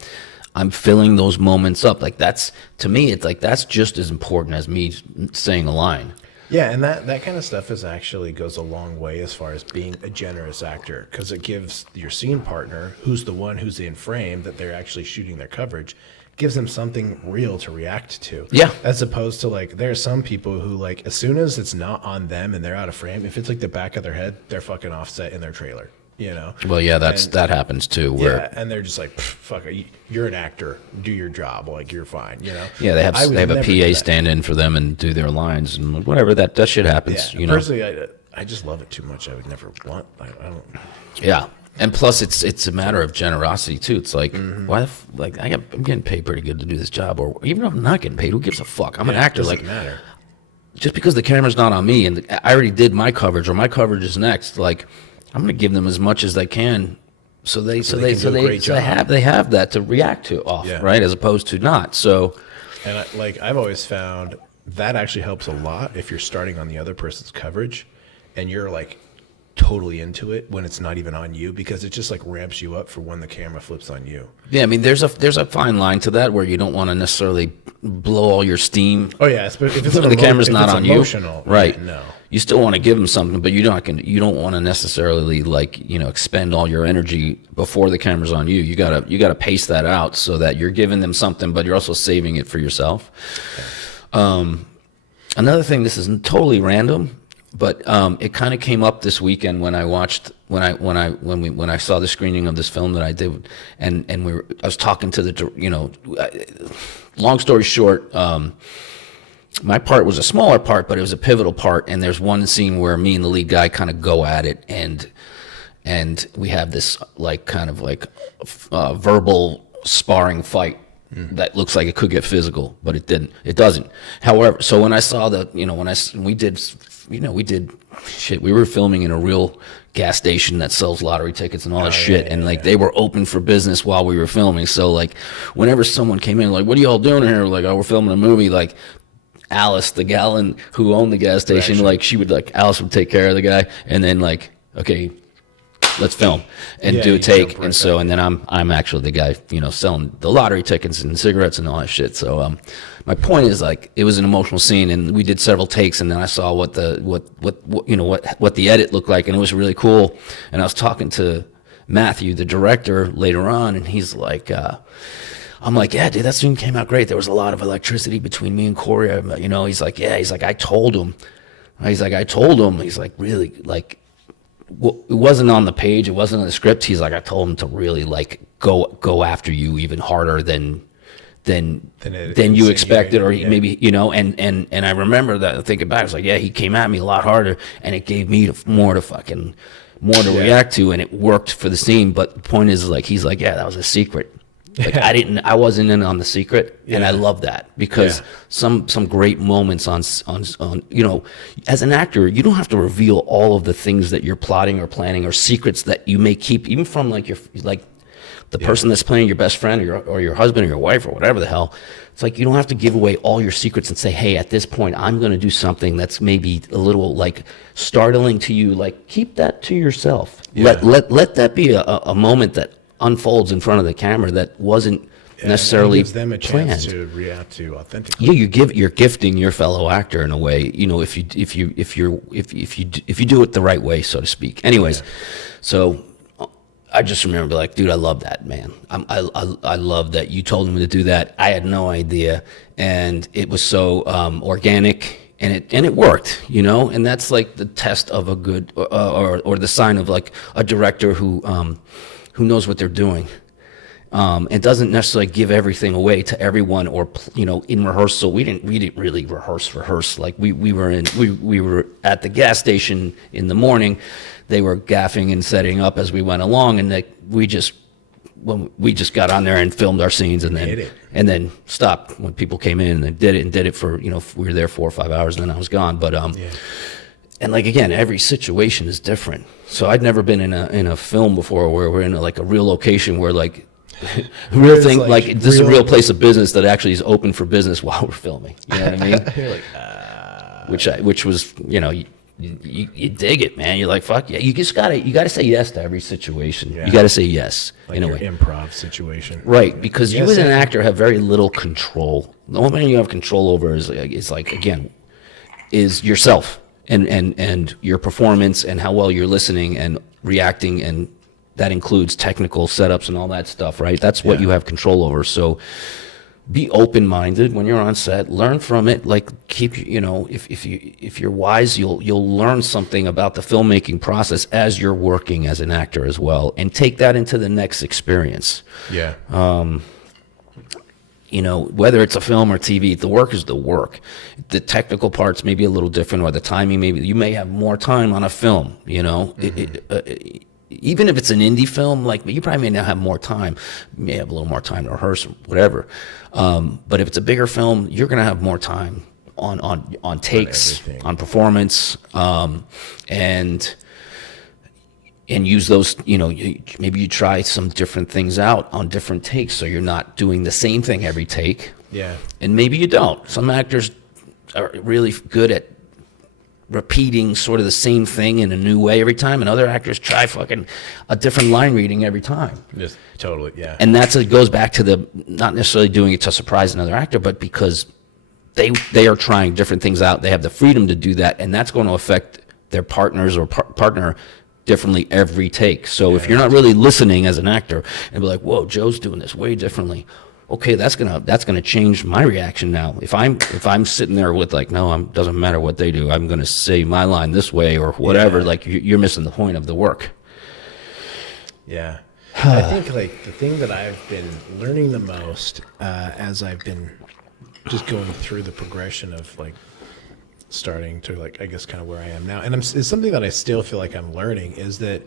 I'm filling those moments up. Like that's, to me, it's like that's just as important as me saying a line. Yeah, and that kind of stuff goes a long way as far as being a generous actor, because it gives your scene partner, who's in frame, that they're actually shooting their coverage, gives them something real to react to. Yeah. As opposed to like, there are some people who like, as soon as it's not on them and they're out of frame, if it's like the back of their head, they're fucking offset in their trailer. You know. Well, yeah, that happens too. Where and they're just like, fuck, you're an actor, do your job, like you're fine, you know. Yeah, they have a PA stand in for them and do their lines and whatever. That shit happens. Yeah, you know. Personally, I just love it too much. I would never want. I don't. Yeah, and plus it's a matter of generosity too. It's like why I'm getting paid pretty good to do this job, or even if I'm not getting paid, who gives a fuck? I'm an actor. Doesn't like matter. Just because the camera's not on me and I already did my coverage or my coverage is next, like. I'm going to give them as much as they can, so they have that to react to right, as opposed to not. So, and I've always found that actually helps a lot if you're starting on the other person's coverage, and you're like totally into it when it's not even on you, because it just like ramps you up for when the camera flips on you. Yeah, I mean, there's a fine line to that where you don't want to necessarily blow all your steam. Oh yeah, if it's the camera's not on you, right? Yeah, no. You still want to give them something, but you don't want to necessarily expend all your energy before the camera's on you. You gotta pace that out so that you're giving them something, but you're also saving it for yourself. Okay. Another thing, this is totally random, but it kind of came up this weekend when I saw the screening of this film that I did, and I was talking to the long story short. My part was a smaller part, but it was a pivotal part. And there's one scene where me and the lead guy kind of go at it, and we have this verbal sparring fight that looks like it could get physical, but it didn't. It doesn't. However, so when I saw we did shit. We were filming in a real gas station that sells lottery tickets and all that shit, and they were open for business while we were filming. So like, whenever someone came in, like, "What are y'all doing here?" We're like, "Oh, we're filming a movie." Like. Alice, the gal who owned the gas station, Alice would take care of the guy, and then okay, let's film and do a take. And so, and then I'm actually the guy, selling the lottery tickets and cigarettes and all that shit. So, my point is it was an emotional scene, and we did several takes, and then I saw what the edit looked like, and it was really cool. And I was talking to Matthew, the director, later on, and he's like, I'm like, yeah, dude, that scene came out great. There was a lot of electricity between me and Corey. He's like, yeah. He's like, I told him. He's like, really, like, it wasn't on the page. It wasn't on the script. He's like, I told him to really go after you even harder than you expected, or maybe, and I remember that thinking back. I was like, yeah, he came at me a lot harder, and it gave me more to react to, and it worked for the scene. But the point is, he's like, yeah, that was a secret. I wasn't in on the secret, and I love that, because some great moments on as an actor, you don't have to reveal all of the things that you're plotting or planning, or secrets that you may keep, even from the person that's playing your best friend or your husband or your wife or whatever the hell. It's like, you don't have to give away all your secrets and say, hey, at this point, I'm going to do something that's maybe a little startling to you. Keep that to yourself. Yeah. Let that be a moment that unfolds in front of the camera that wasn't necessarily gives them a chance planned. To react to authentically. Yeah, you're gifting your fellow actor in a way, if you do it the right way, so to speak. Anyways, so I just remember dude, I love that, man. I love that you told him to do that. I had no idea, and it was so organic. And it worked, and that's the test of a good or the sign of a director who knows what they're doing. It doesn't necessarily give everything away to everyone, or in rehearsal. We didn't really rehearse. We were at the gas station in the morning. They were gaffing and setting up as we went along, and we just when we just got on there and filmed our scenes and then stopped when people came in and did it for, we were there 4 or 5 hours and then I was gone. But, and like, again, every situation is different. So I'd never been in a film before where we're in a real location where like, real thing, like this is a real place of business that actually is open for business while we're filming. You know what I mean? You're like, Which was, you dig it, man. You're like, fuck yeah. You gotta say yes to every situation. Yeah. You gotta say yes like in a your way. improv situation. Right, because Yes, you as an and- actor have very little control. The only thing you have control over is like, again, is yourself and your performance and how well you're listening and reacting, and that includes technical setups and all that stuff, right? That's what Yeah. you have control over. So be open-minded when you're on set. Learn from it. Like keep, if you're wise, you'll learn something about the filmmaking process as you're working as an actor as well, and take that into the next experience. Yeah. Whether it's a film or TV, the work is the work. The technical parts may be a little different, or the timing maybe. You may have more time on a film, even if it's an indie film, like you probably may not have more time. You may have a little more time to rehearse, whatever. But if it's a bigger film, you're going to have more time on takes, everything. on performance, and use those, maybe you try some different things out on different takes, so you're not doing the same thing every take. Yeah. And maybe you don't. Some actors are really good at repeating sort of the same thing in a new way every time, and other actors try fucking a different line reading every time. Just totally. Yeah. And it goes back to the not necessarily doing it to surprise another actor, but because they are trying different things out. They have the freedom to do that, and that's going to affect their partners or partner differently every take. So if you're not really listening as an actor and be like, whoa, Joe's doing this way differently, okay, that's gonna change my reaction now. If I'm sitting there with like, no, doesn't matter what they do, I'm gonna say my line this way or whatever. Yeah. Like you're missing the point of the work. Yeah. I think like the thing that I've been learning the most as I've been just going through the progression of like starting to like, I guess kind of where I am now. And it's something that I still feel like I'm learning is that,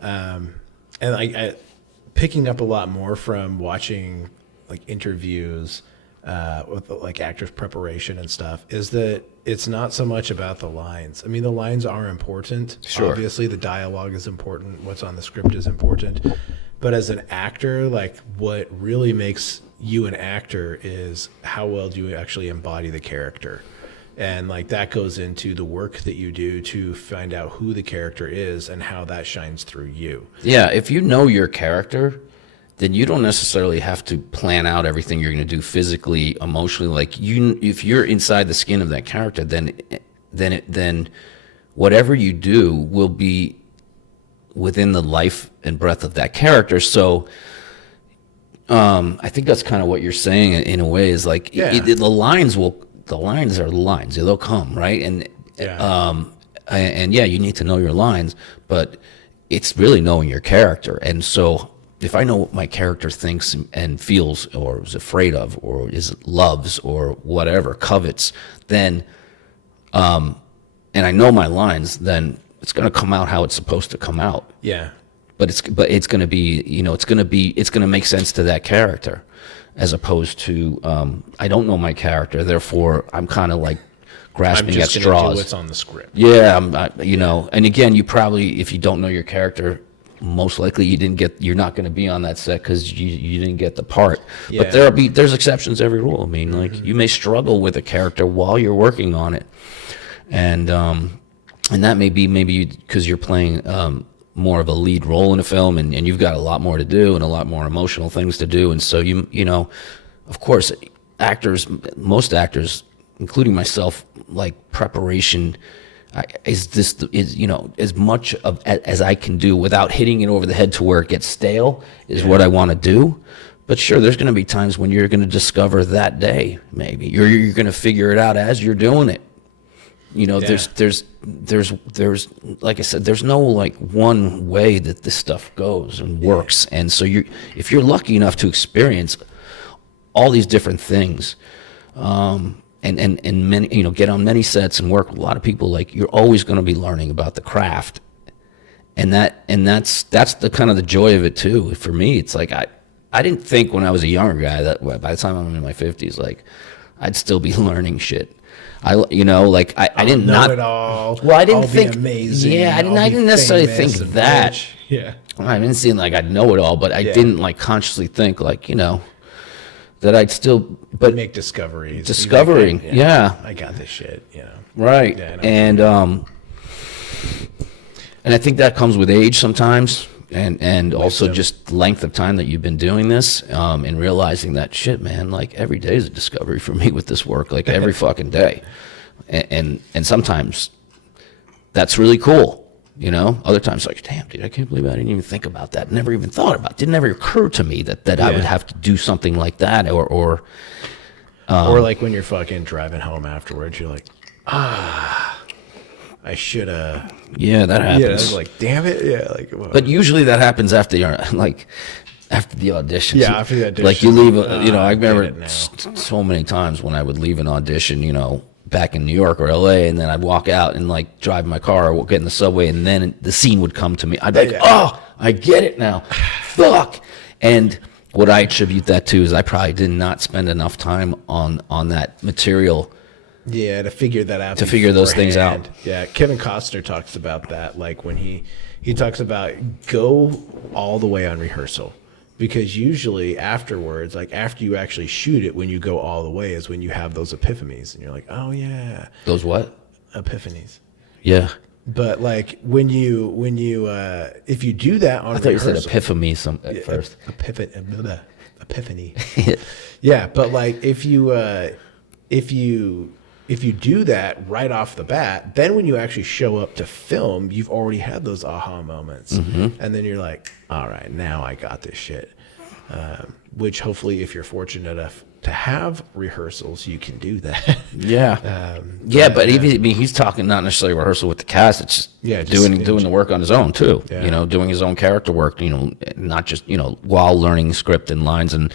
and I picking up a lot more from watching like interviews with like actors preparation and stuff, is that it's not so much about the lines. I mean, the lines are important. Sure. Obviously the dialogue is important. What's on the script is important. But as an actor, like what really makes you an actor is how well do you actually embody the character. And like that goes into the work that you do to find out who the character is and how that shines through you. Yeah, if you know your character, then you don't necessarily have to plan out everything you're going to do physically, emotionally. Like if you're inside the skin of that character, then whatever you do will be within the life and breath of that character. So I think that's kind of what you're saying in a way, is like the lines are the lines. They'll come, right? And you need to know your lines, but it's really knowing your character. And so if I know what my character thinks and feels or is afraid of or loves or whatever, covets, then and I know my lines, then it's going to come out how it's supposed to come out. Yeah. But it's going to be, it's going to make sense to that character, as opposed to I don't know my character, therefore I'm kind of like grasping at straws. I'm just what's on the script. Yeah, and again, you probably, if you don't know your character, most likely you're not going to be on that set because you didn't get the part. Yeah. But there's exceptions to every rule. I mean, like you may struggle with a character while you're working on it, and that may be because you're playing more of a lead role in a film, and you've got a lot more to do and a lot more emotional things to do, and so of course, most actors, including myself, like preparation is as much of as I can do without hitting it over the head to where it gets stale is what I want to do. But sure, there's going to be times when you're going to discover that day, maybe you're going to figure it out as you're doing it. There's like I said, there's no like one way that this stuff goes and works. And so if you're lucky enough to experience all these different things, and many, get on many sets and work with a lot of people, like you're always going to be learning about the craft. that's the kind of the joy of it too. For me, it's like I didn't think when I was a younger guy that by the time I'm in my 50s, like I'd still be learning shit. I didn't know it all. Well, I didn't I'll think be amazing. Yeah, I I'll didn't be necessarily think famous and that. rich. Yeah. I didn't seem like I'd know it all, but I didn't like consciously think like, that I'd still, but Make discoveries. discovering, yeah. I got this shit, Right. Yeah, I know. And I think that comes with age sometimes, and also Wisdom. just length of time that you've been doing this, and realizing that shit, man, like every day is a discovery for me with this work, like every fucking day. And sometimes that's really cool. Other times like, damn, dude, I can't believe I didn't even think about that. Never even thought about it. Didn't ever occur to me that I would have to do something like that or like when you're fucking driving home afterwards, you're like, I should have. Yeah, that happens. Yeah, I was like, damn it. Yeah, like. Well, But usually that happens after after the audition. Yeah, after the audition. Like you leave, I I get it remember now. so many times when I would leave an audition, back in New York or LA, and then I'd walk out and like drive my car or get in the subway, and then the scene would come to me. I'd be like, oh, I get it now. Fuck. And what I attribute that to is I probably did not spend enough time on that material. Yeah, to figure that out. To figure those things out. beforehand. Yeah, Kevin Costner talks about that, like when he talks about go all the way on rehearsal, because usually afterwards, like after you actually shoot it, when you go all the way is when you have those epiphanies, and you're like, oh yeah, Those what? epiphanies. Yeah. But like when you if you do that on I thought you rehearsal, said epiphany at first. Epiphany. Yeah, but like if you do that right off the bat, then when you actually show up to film, you've already had those aha moments. And then you're like, all right, now I got this shit. Which hopefully, if you're fortunate enough to have rehearsals, you can do that. Yeah. But even, he's talking not necessarily rehearsal with the cast. It's just doing the work on his own too. Yeah. Doing his own character work. Not just while learning script and lines and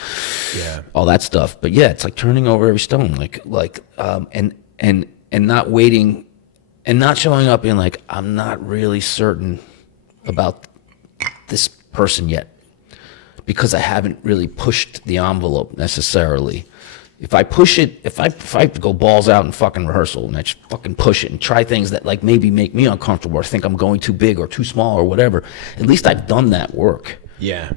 all that stuff. But yeah, it's like turning over every stone. And not waiting, and not showing up being like, I'm not really certain about this person yet, because I haven't really pushed the envelope necessarily. If I push it, if I go balls out in fucking rehearsal and I just fucking push it and try things that like maybe make me uncomfortable or think I'm going too big or too small or whatever, at least I've done that work. Yeah.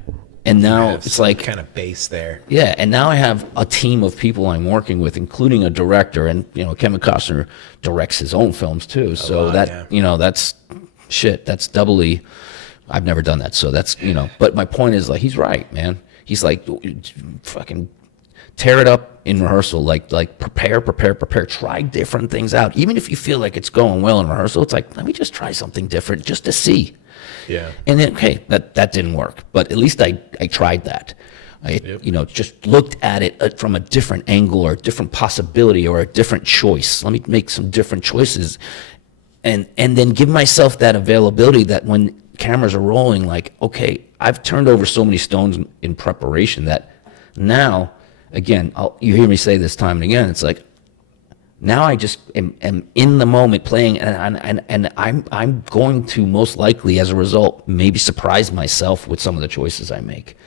And now Have it's some like kind of base there. Yeah, and now I have a team of people I'm working with, including a director, and Kevin Costner directs his own films too. So that's shit. That's doubly. I've never done that, so that's But my point is, like, he's right, man. He's like, fucking tear it up in rehearsal. Like prepare. Try different things out, even if you feel like it's going well in rehearsal. It's like, let me just try something different just to see. Yeah. And then, okay, that didn't work, but at least I tried that. I just looked at it from a different angle or a different possibility or a different choice. Let me make some different choices, and then give myself that availability that when cameras are rolling, like, okay, I've turned over so many stones in preparation that now, again, you hear me say this time and again, it's like, now I just am in the moment playing, and I'm going to most likely, as a result, maybe surprise myself with some of the choices I make.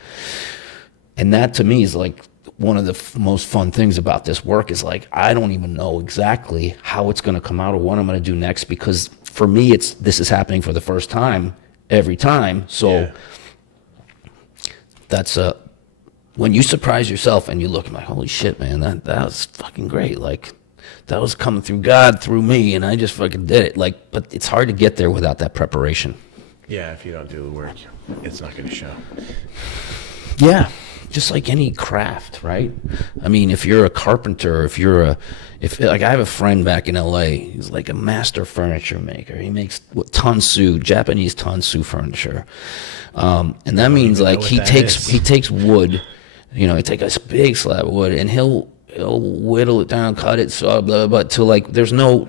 And that to me is like one of the most fun things about this work is like, I don't even know exactly how it's going to come out or what I'm going to do next, because for me, this is happening for the first time every time. So that's when you surprise yourself and you look and like, holy shit, man, that was fucking great. Like, that was coming through God, through me, and I just fucking did it. Like, but it's hard to get there without that preparation. Yeah, if you don't do the work, it's not going to show. Yeah, just like any craft, right? I mean, if you're a carpenter, if I have a friend back in LA, he's like a master furniture maker. He makes Japanese tansu furniture, and that means like he takes wood, he takes a big slab of wood, and he'll whittle it down, cut it, so blah, blah, blah, to like there's no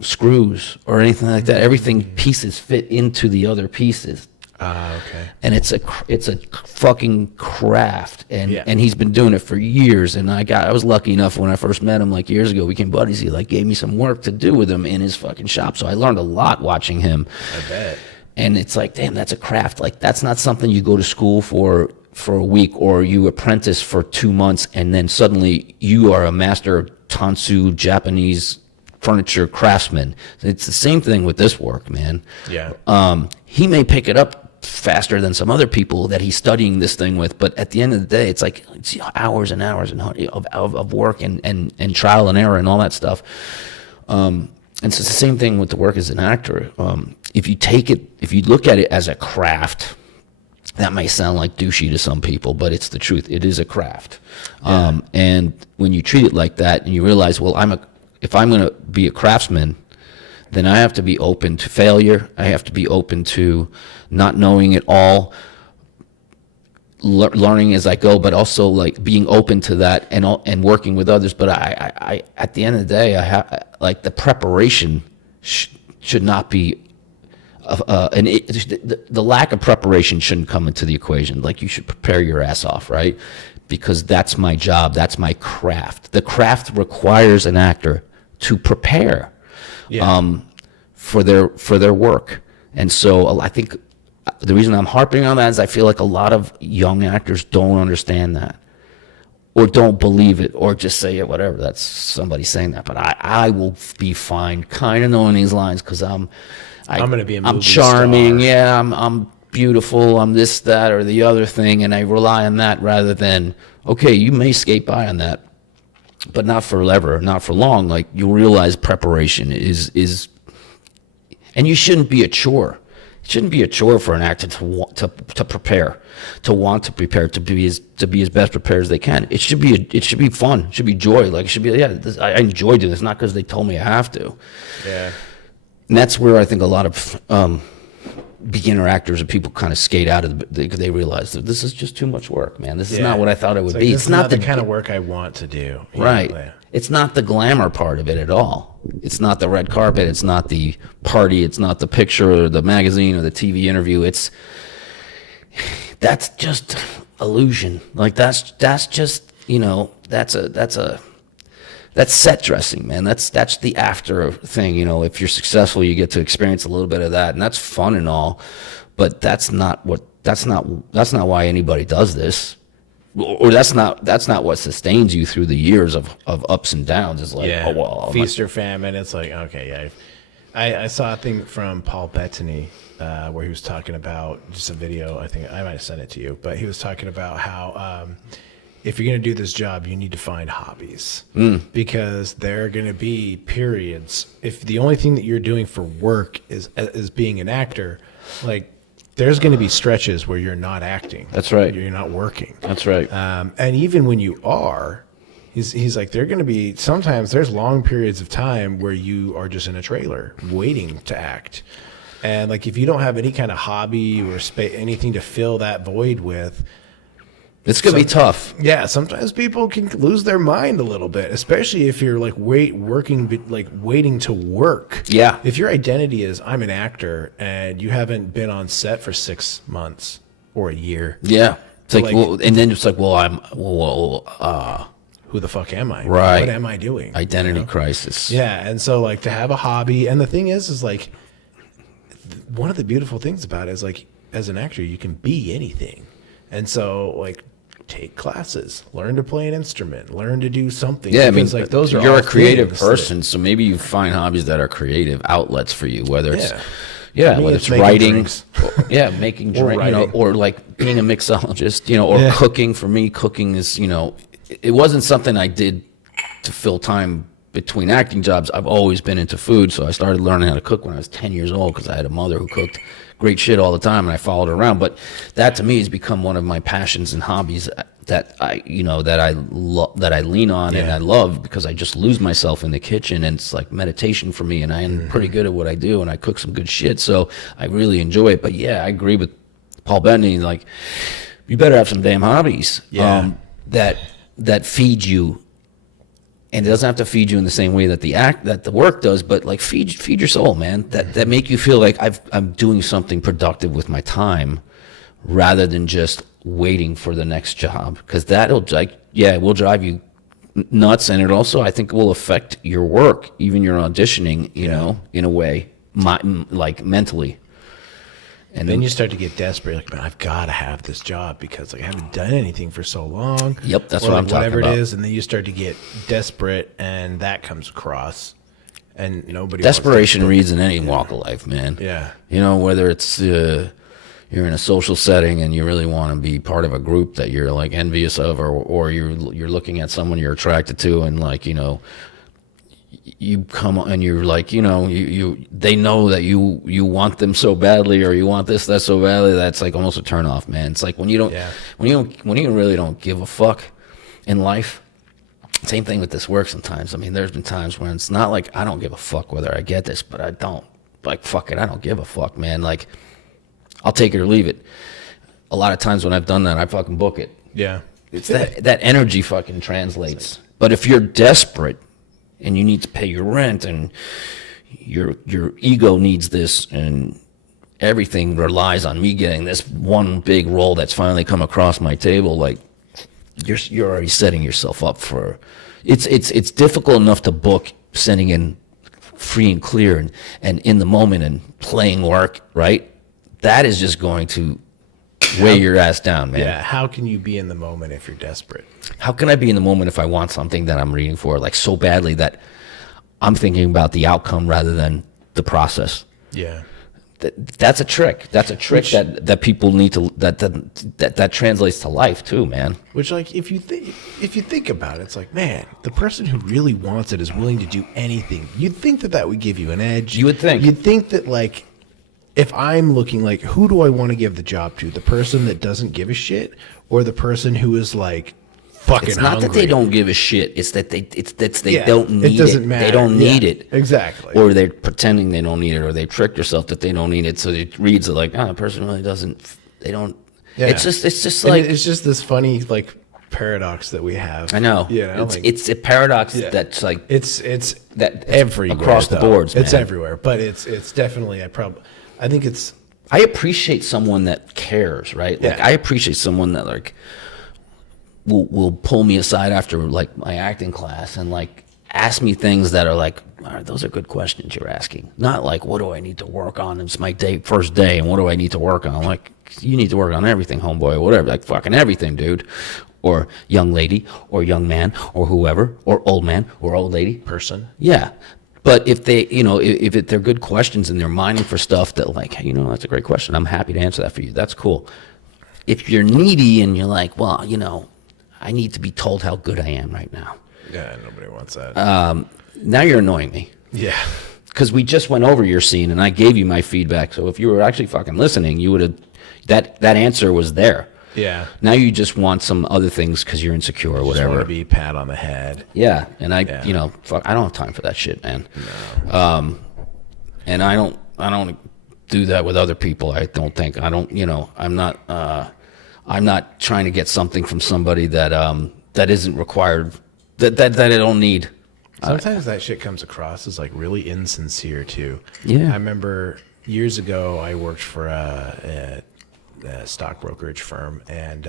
screws or anything like that. Everything pieces fit into the other pieces. Okay. And it's a fucking craft, and he's been doing it for years. And I was lucky enough when I first met him like years ago, we became buddies. He like gave me some work to do with him in his fucking shop, so I learned a lot watching him. I bet. And it's like, damn, that's a craft. Like, that's not something you go to school for a week, or you apprentice for 2 months, and then suddenly you are a master Tansu Japanese furniture craftsman. It's the same thing with this work, man. Yeah. He may pick it up faster than some other people that he's studying this thing with, but at the end of the day, it's like it's hours and hours of work and trial and error and all that stuff. And so it's the same thing with the work as an actor. If you look at it as a craft, that may sound like douchey to some people, but it's the truth. It is a craft. Yeah. And when you treat it like that and you realize, well, if I'm going to be a craftsman, then I have to be open to failure. I have to be open to not knowing it all, learning as I go, but also like being open to that and working with others. But I at the end of the day, I have like the preparation should not be. The lack of preparation shouldn't come into the equation. Like, you should prepare your ass off, right? Because that's my job. That's my craft. The craft requires an actor to prepare for their work. And so I think the reason I'm harping on that is I feel like a lot of young actors don't understand that, or don't believe it, or just say, yeah, whatever, that's somebody saying that. But I will be fine kind of knowing these lines, because I'm going to be a movie I'm charming, star. yeah, I'm beautiful, I'm this, that, or the other thing, and I rely on that rather than, okay, you may skate by on that, but not forever, not for long. Like, you'll realize preparation is, and you shouldn't be a chore. It shouldn't be a chore for an actor to prepare, to be as best prepared as they can. It should be fun. It should be joy. Like, it should be, I enjoy doing this, not because they told me I have to. Yeah. And that's where I think a lot of beginner actors or people kind of skate out of they realize that this is just too much work, man. This is not what I thought it would be. It's not the kind of work I want to do. Right. Yeah. It's not the glamour part of it at all. It's not the red carpet. It's not the party. It's not the picture or the magazine or the TV interview. That's just illusion. Like, that's just, that's set dressing, man. That's the after thing. If you're successful, you get to experience a little bit of that, and that's fun and all. But that's not why anybody does this, or that's not what sustains you through the years of ups and downs. It's like, oh well, feast or famine. It's like, okay, yeah. I saw a thing from Paul Bettany where he was talking about just a video. I think I might have sent it to you, but he was talking about how. If you're going to do this job, you need to find hobbies, because there are going to be periods. If the only thing that you're doing for work is being an actor, like, there's going to be stretches where you're not acting. That's right. You're not working. That's right. And even when you are, he's like, there are going to be sometimes there's long periods of time where you are just in a trailer waiting to act. And like, if you don't have any kind of hobby or anything to fill that void with, it's going to be tough. Yeah, sometimes people can lose their mind a little bit, especially if you're like waiting to work. Yeah. If your identity is I'm an actor and you haven't been on set for 6 months or a year. Yeah. It's like, well, and then it's like, who the fuck am I? Right. What am I doing? Identity crisis. Yeah, and so like to have a hobby, and the thing is like one of the beautiful things about it is like as an actor you can be anything. And so like take classes, learn to play an instrument, learn to do something. Yeah, because, like those are you're all a creative things person, so maybe you find hobbies that are creative outlets for you, whether it's me, whether it's making writing, drinks. making Or drink, writing. or like being a mixologist, or cooking. For me, cooking is, it wasn't something I did to fill time between acting jobs. I've always been into food, so I started learning how to cook when I was 10 years old because I had a mother who cooked great shit all the time, and I followed her around. But that to me has become one of my passions and hobbies that I lean on and I love, because I just lose myself in the kitchen, and it's like meditation for me, and I am pretty good at what I do, and I cook some good shit, so I really enjoy it. But yeah, I agree with Paul Bettany, like, you better have some damn hobbies that feed you. And it doesn't have to feed you in the same way that the work does, but like feed your soul, man. That make you feel like I'm doing something productive with my time, rather than just waiting for the next job. Because that'll it will drive you nuts, and it also, I think, will affect your work, even your auditioning. In a way, like mentally. And then you start to get desperate. Like, man, I've got to have this job because like I haven't done anything for so long. Yep, that's or what like I'm talking whatever about. it is, and then you start to get desperate, and that comes across, and nobody. Desperation reads in any walk of life, man. Yeah. You know, whether it's you're in a social setting and you really want to be part of a group that you're like envious of, or you're looking at someone you're attracted to, and like, you know, you come and you're like, you know, they know that you want them so badly, or you want that so badly, that's like almost a turn off, man. It's like when you really don't give a fuck in life. Same thing with this work sometimes. I mean, there's been times when it's not like I don't give a fuck whether I get this, but I don't. Like, fuck it, I don't give a fuck, man. Like, I'll take it or leave it. A lot of times when I've done that, I fucking book it. Yeah. It's that energy fucking translates. But if you're desperate and you need to pay your rent and your ego needs this and everything relies on me getting this one big role that's finally come across my table, like, you're already setting yourself up for it's difficult enough to book sending in free and clear and in the moment and playing work, right? That is just going to weigh your ass down, man. Yeah. How can you be in the moment if you're desperate? How can I be in the moment if I want something that I'm reading for like so badly that I'm thinking about the outcome rather than the process? Yeah. That's a trick. That's a trick that people need to that translates to life too, man. Which, like, if you think about it, it's like, man, the person who really wants it is willing to do anything. You'd think that would give you an edge. You would think. You'd think that, like, if I'm looking, like, who do I want to give the job to? The person that doesn't give a shit, or the person who is like fucking It's not hungry? that they don't give a shit. It's that they Yeah, don't need it. it doesn't matter. They don't need Yeah, it. exactly. Or they're pretending they don't need it, or they tricked themselves that they don't need it. So it reads like, the person really doesn't. They don't. Yeah. It's just And like it's just this funny like paradox that we have. I know. You know, It's a paradox Yeah. that's like it's that everywhere across the though. boards. It's man. everywhere, but it's definitely I think it's. I appreciate someone that cares, right? Like Yeah. I appreciate someone that like will pull me aside after like my acting class and like ask me things that are like, all right, those are good questions you're asking. Not like, what do I need to work on? It's my first day, and what do I need to work on? Like, you need to work on everything, homeboy, or whatever. Like fucking everything, dude. Or young lady, or young man, or whoever, or old man, or old lady. Person. Yeah. But if they, you know, if they're good questions and they're mining for stuff that like, hey, you know, that's a great question. I'm happy to answer that for you. That's cool. If you're needy and you're like, well, you know, I need to be told how good I am right now. Yeah, nobody wants that. Now you're annoying me. Yeah. Because we just went over your scene and I gave you my feedback. So if you were actually fucking listening, you would have, that answer was there. Yeah. Now you just want some other things because you're insecure or Just want whatever. to be pat on the head. Yeah, and Yeah. you know, fuck, I don't have time for that shit, man. No. And I don't do that with other people. I don't think. I don't. You know, I'm not trying to get something from somebody that isn't required. That I don't need. Sometimes that shit comes across as like really insincere too. Yeah. I remember years ago I worked for a stock brokerage firm, and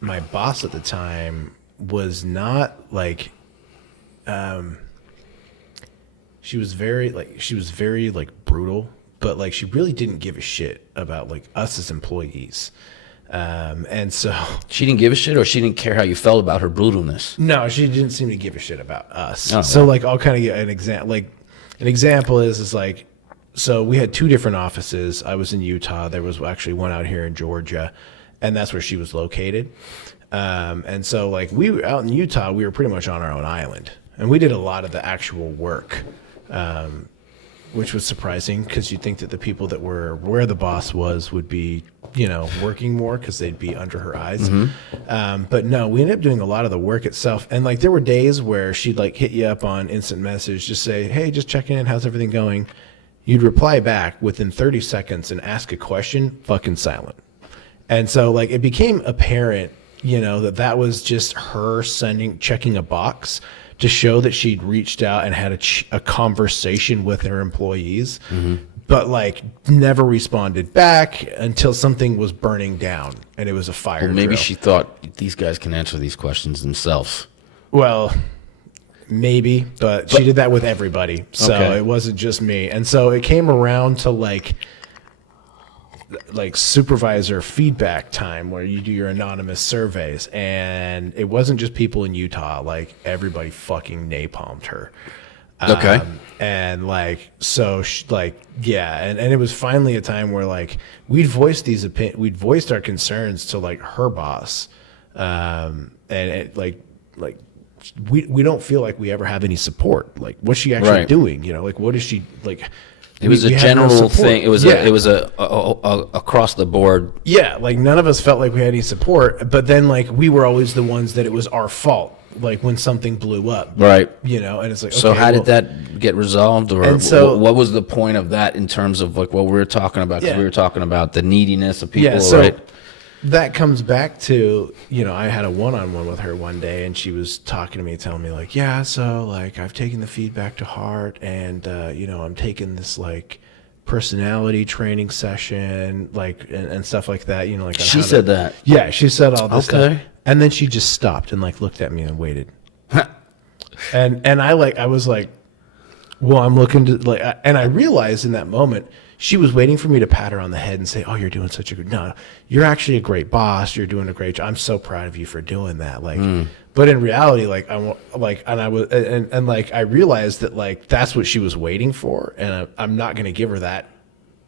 my boss at the time was not like she was very brutal, but like she really didn't give a shit about like us as employees. And so She didn't give a shit, or she didn't care how you felt about her brutalness. no, she didn't seem to give a shit about us. Oh, So wow. like I'll kind of get an example. Like an example is like, so we had two different offices. I was in Utah. There was actually one out here in Georgia, and that's where she was located. And so like we were out in Utah, we were pretty much on our own island, and we did a lot of the actual work, which was surprising because you'd think that the people that were where the boss was would be, you know, working more because they'd be under her eyes. But no, we ended up doing a lot of the work itself. And like there were days where she'd like hit you up on instant message, just say, hey, just checking in. How's everything going? You'd reply back within 30 seconds and ask a question, fucking silent. And so like it became apparent, you know, that was just her checking a box to show that she'd reached out and had a conversation with her employees, but like never responded back until something was burning down and it was a fire Well, maybe drill. she thought these guys can answer these questions themselves. Well, maybe, but she did that with everybody. So Okay. it wasn't just me. And so it came around to like like supervisor feedback time where you do your anonymous surveys, and it wasn't just people in Utah. Like everybody fucking napalmed her. Okay. And like, so yeah. And it was finally a time where like we'd voiced our concerns to like her boss. And it like we don't feel like we ever have any support. Like what's she actually doing? You know, like what is she like? It was a general thing. It was a across the board. Yeah. Like none of us felt like we had any support, but then like we were always the ones that it was our fault. Like when something blew up, right? You know, and it's like, so how did that get resolved, or what was the point of that in terms of like what we were talking about? Because we were talking about the neediness of people, right? That comes back to, you know, I had a one-on-one with her one day, and she was talking to me, telling me like, yeah, so like I've taken the feedback to heart, and you know, I'm taking this like personality training session, like and stuff like that. You know, like she said that. Yeah, she said all this stuff. And then she just stopped and like looked at me and waited. and I was like, well, I'm looking to like, and I realized in that moment she was waiting for me to pat her on the head and say, oh, you're doing such a good, no, you're actually a great boss. You're doing a great job. I'm so proud of you for doing that. Like, but in reality, like I realized that like, that's what she was waiting for. And I'm not going to give her that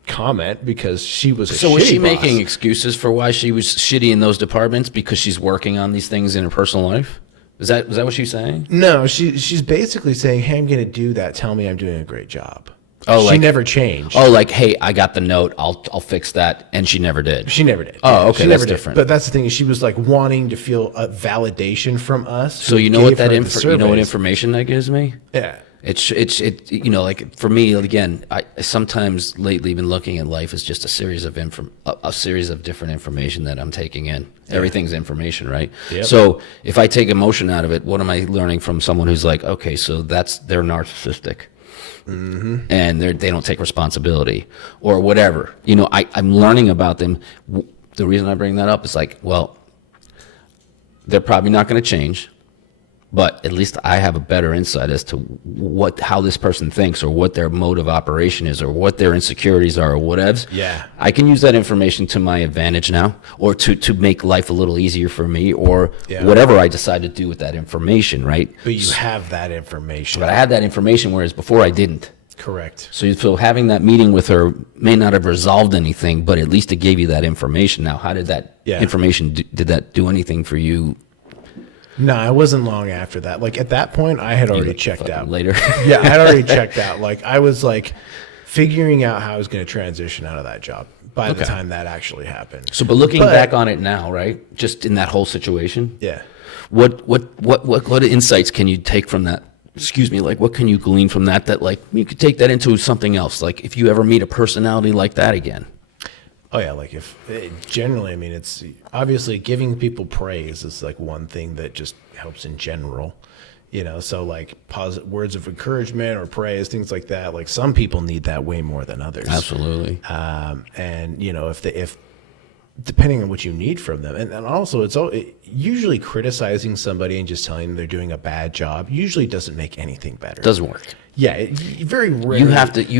comment because she was a so was she boss. Making excuses for why she was shitty in those departments because she's working on these things in her personal life? Was that what she's saying? No, she's basically saying, hey, I'm gonna do that, tell me I'm doing a great job. Oh, she never changed. Oh, like, hey, I got the note, I'll fix that, and she never did. She never did. Oh, okay, that's different. But that's the thing, is she was like wanting to feel a validation from us. So you know what information that gives me? Yeah. It's you know, like for me, again, I sometimes lately been looking at life as just a series of a series of different information that I'm taking in. Yeah. Everything's information, right? Yep. So if I take emotion out of it, what am I learning from someone who's like, okay, so they're narcissistic, and they don't take responsibility or whatever. You know, I'm learning about them. The reason I bring that up is like, well, they're probably not going to change. But at least I have a better insight as to how this person thinks, or what their mode of operation is, or what their insecurities are, or whatevs. Yeah. I can use that information to my advantage now, or to make life a little easier for me, or whatever I decide to do with that information, right? But you have that information. But I had that information, whereas before I didn't. Correct. So having that meeting with her may not have resolved anything, but at least it gave you that information. Now, how did that information, did that do anything for you? No, it wasn't long after that. Like at that point, I had already checked out. Later? Yeah, I had already checked out. Like I was like figuring out how I was going to transition out of that job by the time that actually happened. So, but looking back on it now, right? Just in that whole situation. Yeah. What insights can you take from that? Excuse me. Like, what can you glean from that? That like you could take that into something else. Like, if you ever meet a personality like that again. Oh yeah, like generally, I mean, it's obviously giving people praise is like one thing that just helps in general, you know. So like positive words of encouragement or praise, things like that. Like some people need that way more than others. Absolutely. And you know, if depending on what you need from them, and also usually criticizing somebody and just telling them they're doing a bad job usually doesn't make anything better. Doesn't work. Yeah, very rarely. You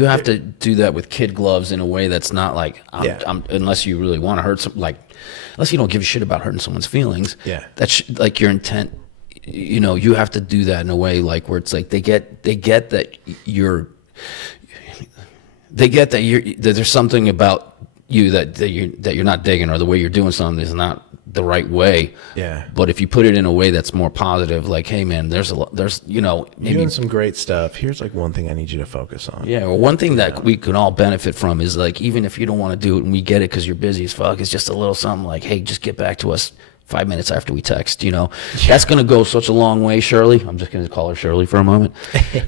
have to do that with kid gloves in a way that's not like unless you really want to hurt unless you don't give a shit about hurting someone's feelings. Yeah, that's like your intent. You know, you have to do that in a way like where it's like they get that there's something about you that you're not digging, or the way you're doing something is not the right way. Yeah. But if you put it in a way that's more positive, like, hey man, there's you know, maybe you're doing some great stuff. Here's like one thing I need you to focus on. Yeah. Well, one thing that we can all benefit from is like, even if you don't want to do it and we get it because you're busy as fuck, it's just a little something like, hey, just get back to us 5 minutes after we text, you know. That's going to go such a long way, Shirley. I'm just going to call her Shirley for a moment.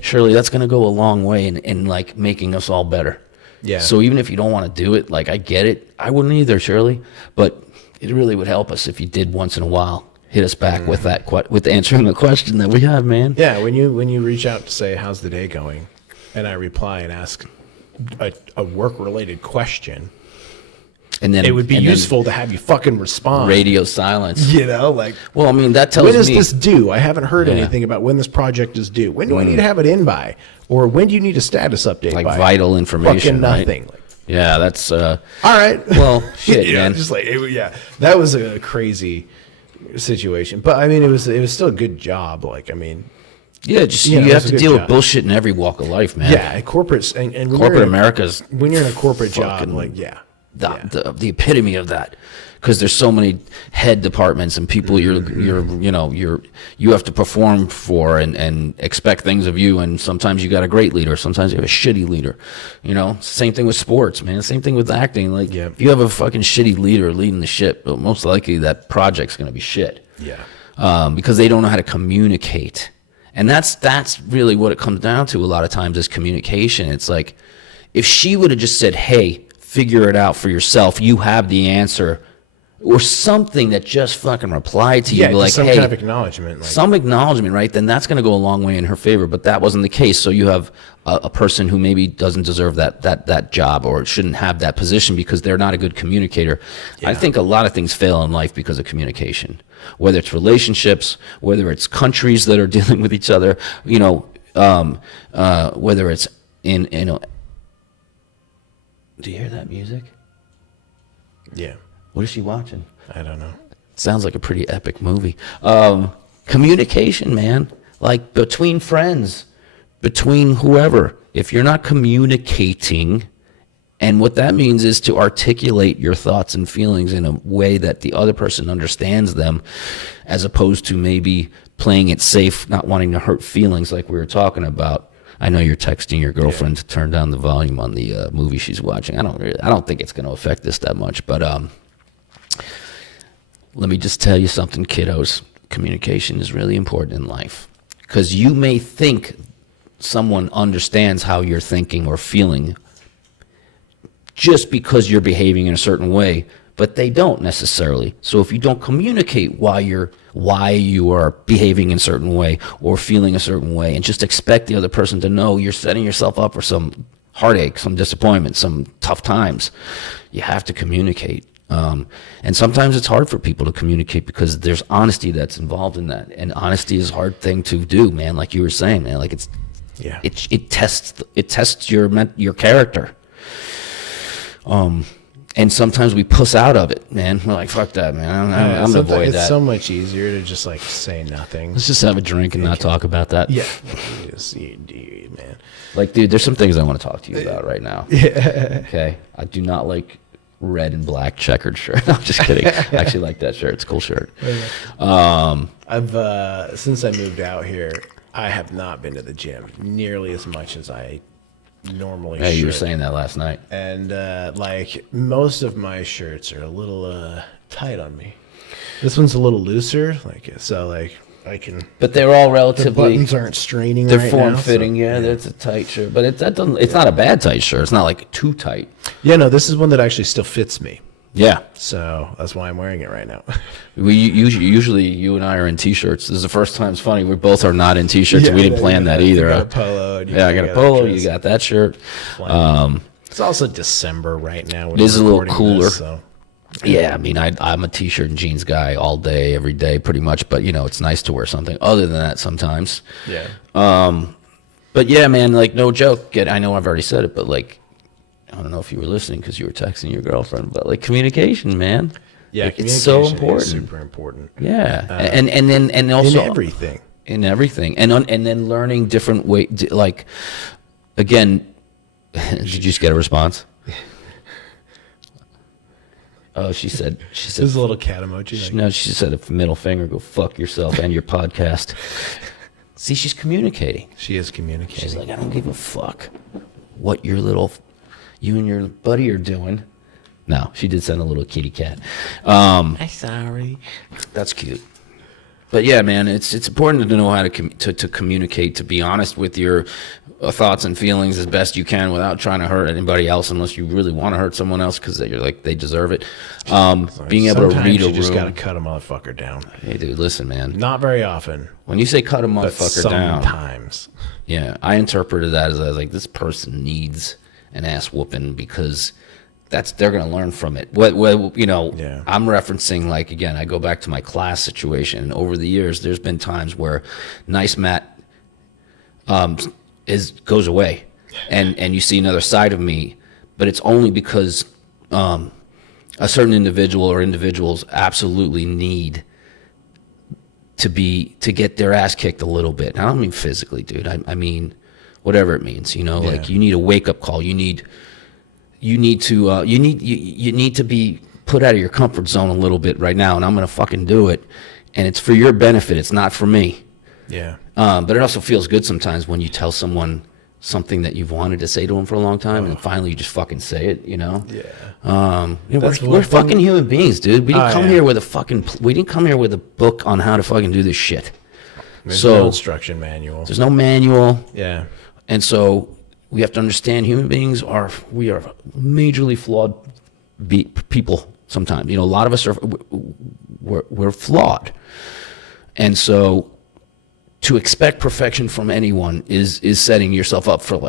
Shirley, that's going to go a long way in like making us all better. Yeah. So even if you don't want to do it, like I get it. I wouldn't either, Shirley. But it really would help us if you did once in a while hit us back with that with answering the question that we have, man. Yeah. When you reach out to say how's the day going, and I reply and ask a work related question, and then it would be useful to have you fucking respond. Radio silence. You know, like, well, I mean, that tells me. When is this due? I haven't heard anything about when this project is due. When do I need to have it in by? Or when do you need a status update like by? Vital information. Fucking nothing. Right? Yeah, that's All right. well, shit, Yeah, man. just like that was a crazy situation. But I mean, it was still a good job. Like, I mean, Yeah, just Yeah, you it have was a to good deal with job. bullshit in every walk of life, man. yeah, corporate and when Corporate you're in, America's when you're in a corporate job, fucking like yeah, the epitome of that, because there's so many head departments and people you have to perform for and expect things of you, and sometimes you got a great leader, sometimes you have a shitty leader. Same thing with sports, man. Same thing with acting. Like Yeah. if you have a fucking shitty leader leading the ship, well, most likely that project's gonna be shit. yeah, Because they don't know how to communicate. And that's really what it comes down to a lot of times is communication. It's like, if she would have just said, hey, figure it out for yourself, you have the answer, or something that just fucking replied to you, yeah, like, just some hey, kind of acknowledgement, like, some acknowledgement, right? Then that's going to go a long way in her favor. But that wasn't the case. So you have a person who maybe doesn't deserve that job or shouldn't have that position because they're not a good communicator. I think a lot of things fail in life because of communication, whether it's relationships, whether it's countries that are dealing with each other, whether it's in. Do you hear that music? yeah, What is she watching? I don't know. Sounds like a pretty epic movie. Communication, man. Like between friends, between whoever. If you're not communicating, and what that means is to articulate your thoughts and feelings in a way that the other person understands them, as opposed to maybe playing it safe, not wanting to hurt feelings like we were talking about. I know you're texting your girlfriend to turn down the volume on the movie she's watching. I don't think it's going to affect this that much, but let me just tell you something, kiddos. Communication is really important in life, because you may think someone understands how you're thinking or feeling just because you're behaving in a certain way, but they don't necessarily. So if you don't communicate why you are behaving in a certain way or feeling a certain way, and just expect the other person to know, you're setting yourself up for some heartache, some disappointment, some tough times. You have to communicate. And sometimes it's hard for people to communicate because there's honesty that's involved in that, and honesty is a hard thing to do, man. Like you were saying, man, like it tests your character. And sometimes we puss out of it, man. We're like, fuck that, man. I'm gonna avoid that. It's so much easier to just like say nothing. Let's just have a drink and not talk about that. Yeah, man. Like, dude, there's some things I want to talk to you about right now. Yeah. Okay. I do not like red and black checkered shirt. I'm just kidding. I actually like that shirt. It's a cool shirt. I've since I moved out here, I have not been to the gym nearly as much as I normally Hey, should. you were saying that last night. And like most of my shirts are a little tight on me. This one's a little looser, like so like I can. But they're all The relatively. buttons aren't straining. They're right form now, fitting. so- Yeah, that's a tight shirt, but it's not a bad tight shirt. It's not like too tight. Yeah, no, this is one that actually still fits me. Yeah. So that's why I'm wearing it right now. We usually you and I are in t-shirts. This is the first time it's funny. We both are not in t-shirts. Yeah, we didn't plan that either. You got a polo. And Yeah, I got a polo. You got that shirt. It's also December right now. It is a little cooler. So. Yeah, I mean, I'm a t-shirt and jeans guy all day, every day, pretty much. But it's nice to wear something other than that sometimes. Yeah. But yeah, man, like no joke. I know I've already said it, but like, I don't know if you were listening because you were texting your girlfriend, but like communication, man. Yeah, like, it's so communication is important. super important. Yeah, and also In everything. in everything, and then learning different way. Like, again, did you just get a response? Oh, she said. There's a little cat emoji. Like, No, she said a middle finger. Go fuck yourself and your podcast. See, she's communicating. she is communicating. She's like, I don't give a fuck what you and your buddy are doing. No, she did send a little kitty cat. I'm sorry. That's cute. But yeah, man, it's important to know how to communicate, to be honest with your thoughts and feelings as best you can without trying to hurt anybody else, unless you really want to hurt someone else because you're like they deserve it. Being able to Sometimes read a you just room. gotta cut a motherfucker down. Hey, dude, listen, man. Not very often, When you say cut a but motherfucker down, sometimes. yeah, I interpreted that as I was like, this person needs an ass whooping because they're going to learn from it. Yeah. I'm referencing, like, again, I go back to my class situation. And over the years, there's been times where nice Matt goes away, and you see another side of me. but it's only because a certain individual or individuals absolutely need to get their ass kicked a little bit. And I don't mean physically, dude. I mean whatever it means. Like you need a wake up call. You need to be put out of your comfort zone a little bit right now, and I'm gonna fucking do it. And it's for your benefit. It's not for me. Yeah. But it also feels good sometimes when you tell someone something that you've wanted to say to them for a long time, and finally you just fucking say it. Yeah. We're fucking human beings, dude. We didn't come here with a book on how to fucking do this shit. There's no instruction manual. There's no manual. Yeah. And so we have to understand human beings are majorly flawed people sometimes. A lot of us we're flawed. And so to expect perfection from anyone is setting yourself up for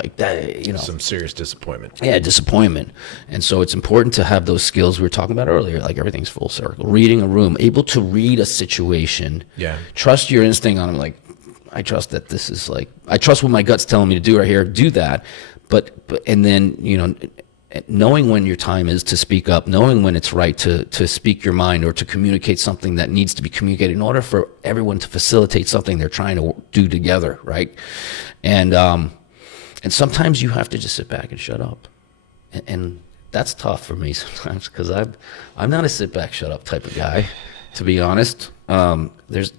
some serious disappointment. Yeah, disappointment. And so it's important to have those skills we were talking about earlier, like everything's full circle. Reading a room, able to read a situation. Yeah. Trust your instinct on them. Like, I trust that this is I trust what my gut's telling me to do right here. Do that. But and then, knowing when your time is to speak up, knowing when it's right to speak your mind or to communicate something that needs to be communicated in order for everyone to facilitate something they're trying to do together, right? And sometimes you have to just sit back and shut up, and that's tough for me sometimes because I'm not a sit back, shut up type of guy, to be honest. There's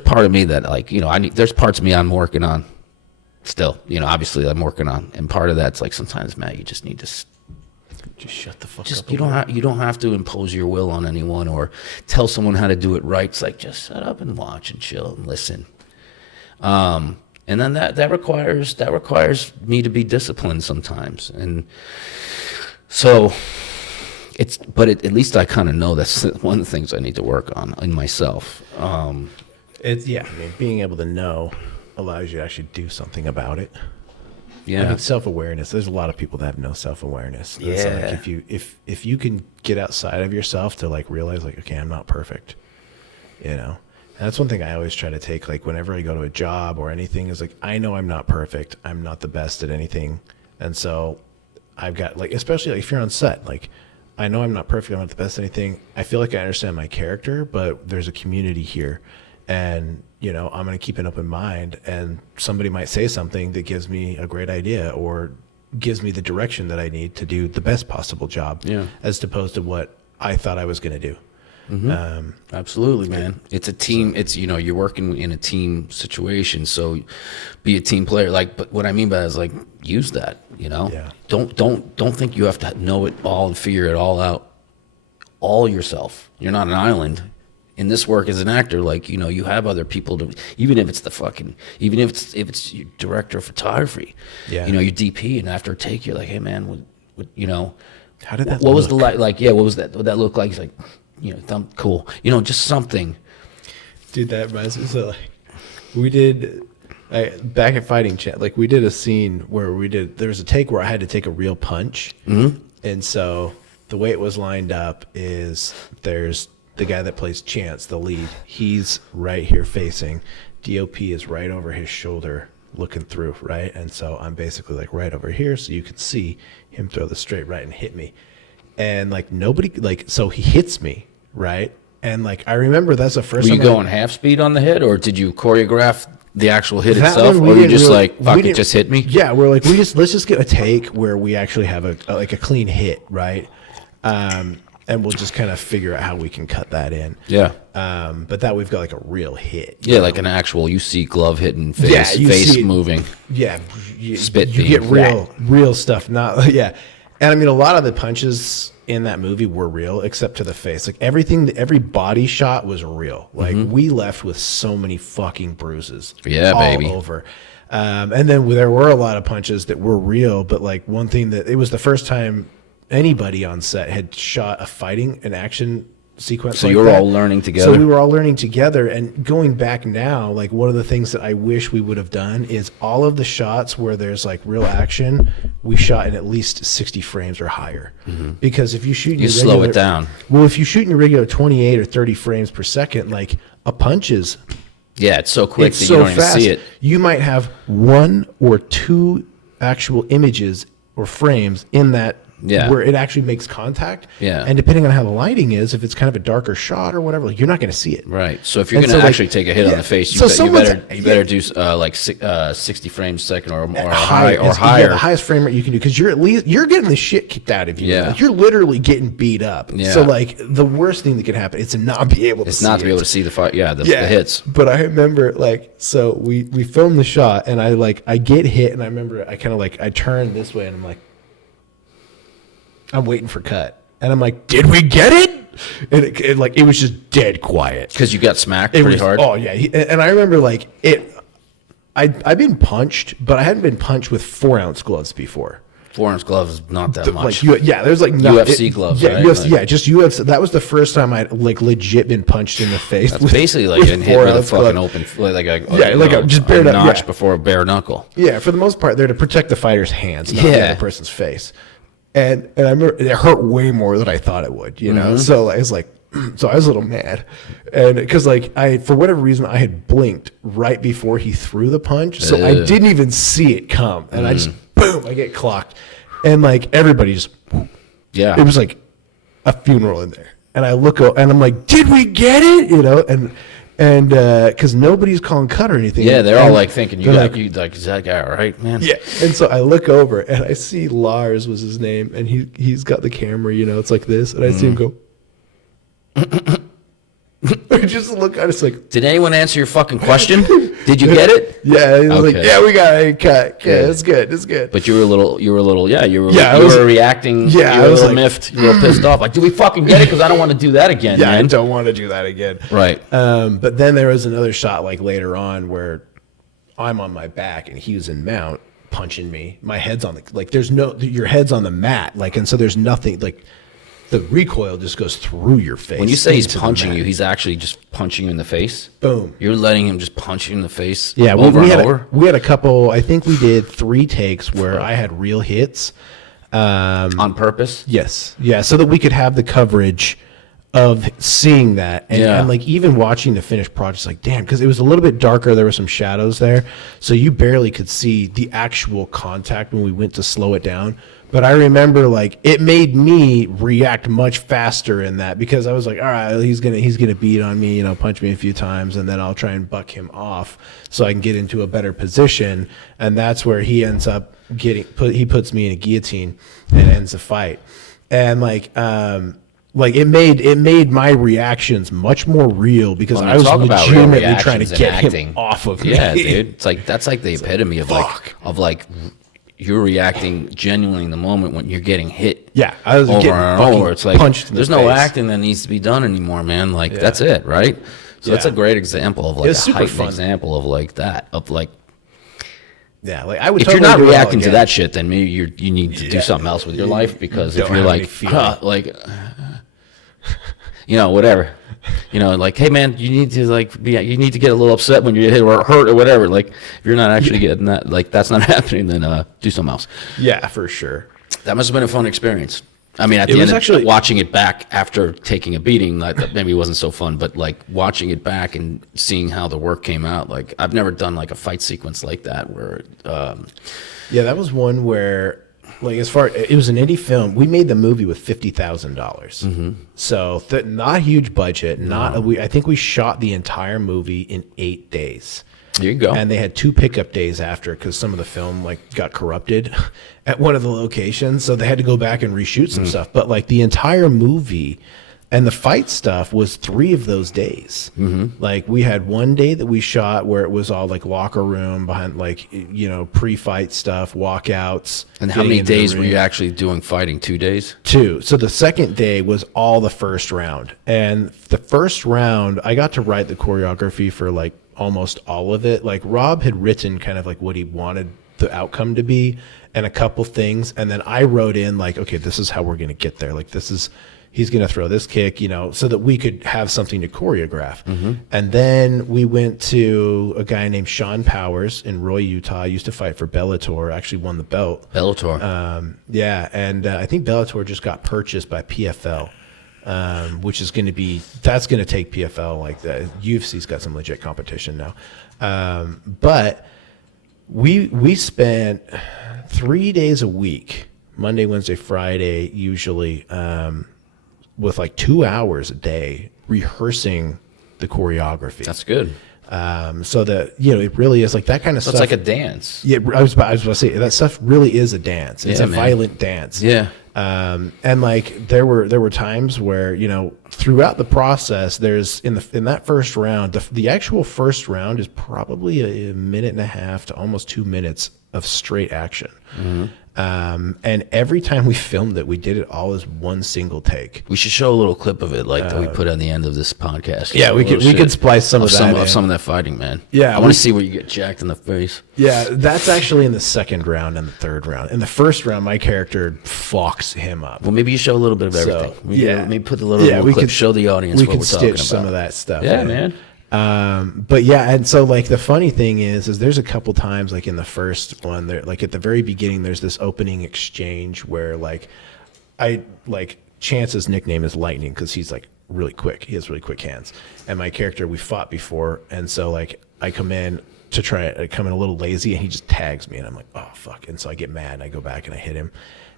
part of me that there's parts of me I'm working on. Still, obviously I'm working on, and part of that's sometimes, Matt, you just need to just shut the fuck up. You don't have to impose your will on anyone or tell someone how to do it right. It's just shut up and watch and chill and listen. And then that requires me to be disciplined sometimes, and so at least I kind of know that's one of the things I need to work on in myself. Being able to know allows you to actually do something about it. Yeah. Self-awareness. There's a lot of people that have no self-awareness. Yeah. So if you can get outside of yourself to realize okay, I'm not perfect. And that's one thing I always try to take whenever I go to a job or anything is I know I'm not perfect. I'm not the best at anything. And so I've got especially if you're on set, I know I'm not perfect. I'm not the best at anything. I feel like I understand my character, but there's a community here. And, I'm going to keep an open mind, and somebody might say something that gives me a great idea or gives me the direction that I need to do the best possible job, as opposed to what I thought I was going to do. Mm-hmm. Absolutely, man. It's a team. It's, you're working in a team situation. So be a team player. But what I mean by that is use that, don't think you have to know it all and figure it all out all yourself. You're not an island. In this work as an actor, you have other people to, even if it's your director of photography, your DP, and after a take, you're hey man, how did that what look? Was the what was that? What that look like? He's cool, just something. Dude, that reminds me. So we did back at Fighting Chat, we did a scene where there was a take where I had to take a real punch, and so the way it was lined up is there's the guy that plays Chance, the lead, he's right here facing. DOP is right over his shoulder looking through, right? And so I'm basically right over here so you can see him throw the straight right and hit me. And nobody, so he hits me, right? And I remember that's the first time. Were you going half speed on the hit, or did you choreograph the actual hit itself, or you just fuck it, just hit me? Yeah, we're let's just get a take where we actually have a clean hit, right? And we'll just kind of figure out how we can cut that in. Yeah. But that we've got a real hit. Yeah, an actual, you see glove hitting face, face moving. Yeah. Spit you get real stuff. Not, yeah. And a lot of the punches in that movie were real, except to the face. Every body shot was real. We left with so many fucking bruises. Yeah, all baby. Over. And then there were a lot of punches that were real, but one thing that it was the first time anybody on set had shot an action sequence. So you were all learning together. So we were all learning together, and going back now, one of the things that I wish we would have done is all of the shots where there's real action, we shot in at least 60 frames or higher. Mm-hmm. Because if you shoot, you slow it down. Well, if you shoot in your regular 28 or 30 frames per second, a punch is. Yeah, it's so quick that you don't even see it. You might have one or two actual images or frames in that Yeah. where it actually makes contact. Yeah. And depending on how the lighting is, if it's kind of a darker shot or whatever, like, you're not going to see it. Right. So if you're And going to so, actually take a hit on the face, so you someone's- better do like 60 frames a second or High, higher. Yeah, the highest frame rate you can do, because you're getting the shit kicked out of you. Yeah. Like, you're literally getting beat up. Yeah. So like the worst thing that could happen is to not be able to It's see not to be it. able to see the fight. Yeah, the hits. But I remember, like, so we filmed the shot, and I get hit, and I remember I kind of like, I turn this way, and I'm like, I'm waiting for cut. And I'm like, did we get it? And it was just dead quiet. Because you got smacked It pretty was, hard. oh yeah. And I remember, like, I've been punched, but I hadn't been punched with 4-ounce gloves before. 4-ounce gloves is not that much. Like, there's like UFC gloves, yeah, right? UFC, Like- yeah, just UFC. That was the first time I'd like legit been punched in the face. That's basically like getting hit with a 4-ounce fucking glove. open, like a just bare a notch yeah. before a bare knuckle. Yeah, for the most part, they're to protect the fighter's hands, not the Yeah. other person's face. And I remember it hurt way more than I thought it would, you know? So I was like, so I was a little mad. And because, like, for whatever reason, I had blinked right before he threw the punch. So I didn't even see it come. And I just, boom, I get clocked. And, like, everybody just, Yeah. it was like a funeral in there. And I look and I'm like, did we get it? You know? And because nobody's calling cut or anything. Yeah, they're all And like thinking, they're is that guy all right, man? yeah. And so I look over and I see Lars was his name, and he's got the camera, you know, it's like this, and I see him go. I just look at it's like, Did anyone answer your fucking question? Did you get it? yeah, he was like, Okay. yeah, we got it cut. Yeah, Good. it's good, it's good. But you were a little, you were reacting. Yeah, you I were a was little like- miffed. You were pissed off. Like, do we fucking get it? Because I don't want to do that again, yeah, I man. don't want to do that again. Right. But then there was another shot like later on where I'm on my back and he was in mount punching me. My head's on your head's on the mat, like, and so there's nothing, like, the recoil just goes through your face. When you say he's into the punching mat. you, he's actually just punching you in the face. Boom. You're letting him just punch you in the face. Yeah, over we and had over. we had a couple. I think we did 3 takes where I had real hits. On purpose. Yes, yeah, so that we could have the coverage of seeing that, and like even watching the finished project, like, damn, because it was a little bit darker. There were some shadows there, so you barely could see the actual contact when we went to slow it down. But I remember, like, it made me react much faster in that, because I was like, all right, he's gonna beat on me, you know, punch me a few times, and then I'll try and buck him off so I can get into a better position. And that's where he ends up he puts me in a guillotine and ends the fight. And like it made my reactions much more real, because Well, I was talk about real legitimately trying to reactions and get acting. him off of me. Yeah, dude. It's like that's like the epitome of fuck. like you're reacting genuinely in the moment when you're getting hit. Yeah, I was over getting and fucking over. It's like punched in the there's no face. acting that needs to be done anymore, man. Like that's it, right? So that's Yeah. a great example of like It's a super heightened fun. example of like that of like Yeah, like I would. if totally you're not do it all reacting to again. that shit, then maybe you need to do something else with your life, because if Don't you're have any like feeling. you know, whatever. You know, like, hey man, you need to you need to get a little upset when you're hit or hurt or whatever. Like, if you're not actually getting that, like, that's not happening, then do something else. Yeah, for sure. That must have been a fun experience. I mean, at It the was end, actually- watching it back after taking a beating, that maybe wasn't so fun, but like watching it back and seeing how the work came out. Like, I've never done like a fight sequence like that where, Yeah, that was one where, like, it was an indie film. We made the movie with $50,000, so not a huge budget. I think we shot the entire movie in 8 days. there you go. And they had 2 pickup days after, because some of the film like got corrupted at one of the locations, so they had to go back and reshoot some stuff. But like the entire movie and the fight stuff was 3 of those days. Like we had one day that we shot where it was all like locker room behind, like, you know, pre-fight stuff, walkouts. And how getting many into the days were ring. you actually doing fighting? 2 days? 2. So the second day was all the first round. And the first round, I got to write the choreography for like almost all of it. Like Rob had written kind of like what he wanted the outcome to be and a couple things. And then I wrote in like, okay, this is how we're going to get there. Like he's going to throw this kick, you know, so that we could have something to choreograph. And then we went to a guy named Sean Powers in Roy, Utah. Used to fight for Bellator, actually won the belt. Bellator. Yeah, and I think Bellator just got purchased by PFL, which is going to that's going to take PFL like that. UFC's got some legit competition now, but We spent 3 days a week, Monday, Wednesday, Friday, usually, with like 2 hours a day rehearsing the choreography. That's good. So that, you know, it really is like that kind of stuff. It's like a dance. Yeah, I was about to say that stuff really is a dance. It's Yeah, a man. violent dance. Yeah. And like there were times where, you know, throughout the process, there's in that first round, the actual first round is probably a minute and a half to almost 2 minutes of straight action. And every time we filmed it, we did it all as one single take. We should show a little clip of it, like that we put on the end of this podcast. Yeah, we could splice some of that in. some of that fighting, man. Yeah, I want to see where you get jacked in the face. Yeah, that's actually in the second round and the third round. In the first round, my character fucks him up. Well, maybe you show a little bit of So, everything. yeah. Maybe put a little we clip, could show the audience we what could we're talking about. stitch some of that stuff. Yeah, in. man. But yeah, and so like the funny thing is there's a couple times like in the first one there, like at the very beginning, there's this opening exchange where like Chance's nickname is Lightning because he's like really quick. He has really quick hands. And my character, we fought before, and so like I come in a little lazy, and he just tags me, and I'm like, oh fuck, and so I get mad, and I go back and I hit him,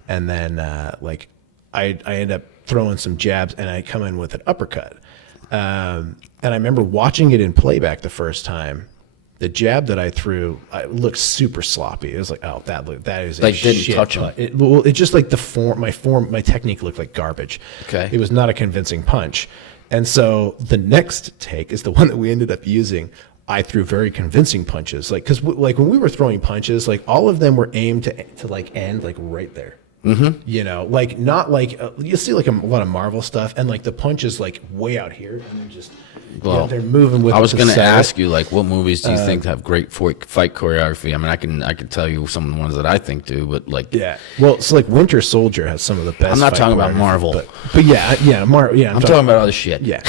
and then like I end up throwing some jabs, and I come in with an uppercut. And I remember watching it in playback the first time. The jab that I threw looked super sloppy. It was like, oh, that is Like, a didn't shit touch him. punch. It just like my technique looked like garbage. Okay. It was not a convincing punch. And so the next take is the one that we ended up using. I threw very convincing punches, like because like when we were throwing punches, like all of them were aimed to like end like right there. Mm-hmm. You know, like not like you see like a lot of Marvel stuff, and like the punch is like way out here, and they're just they're moving with. I was going to ask you, like, what movies do you think have great fight choreography? I mean, I can tell you some of the ones that I think do, but like, yeah, well, it's like Winter Soldier has some of the best. I'm not fight talking about choreography, Marvel, but yeah, I'm talking about other shit. Yeah.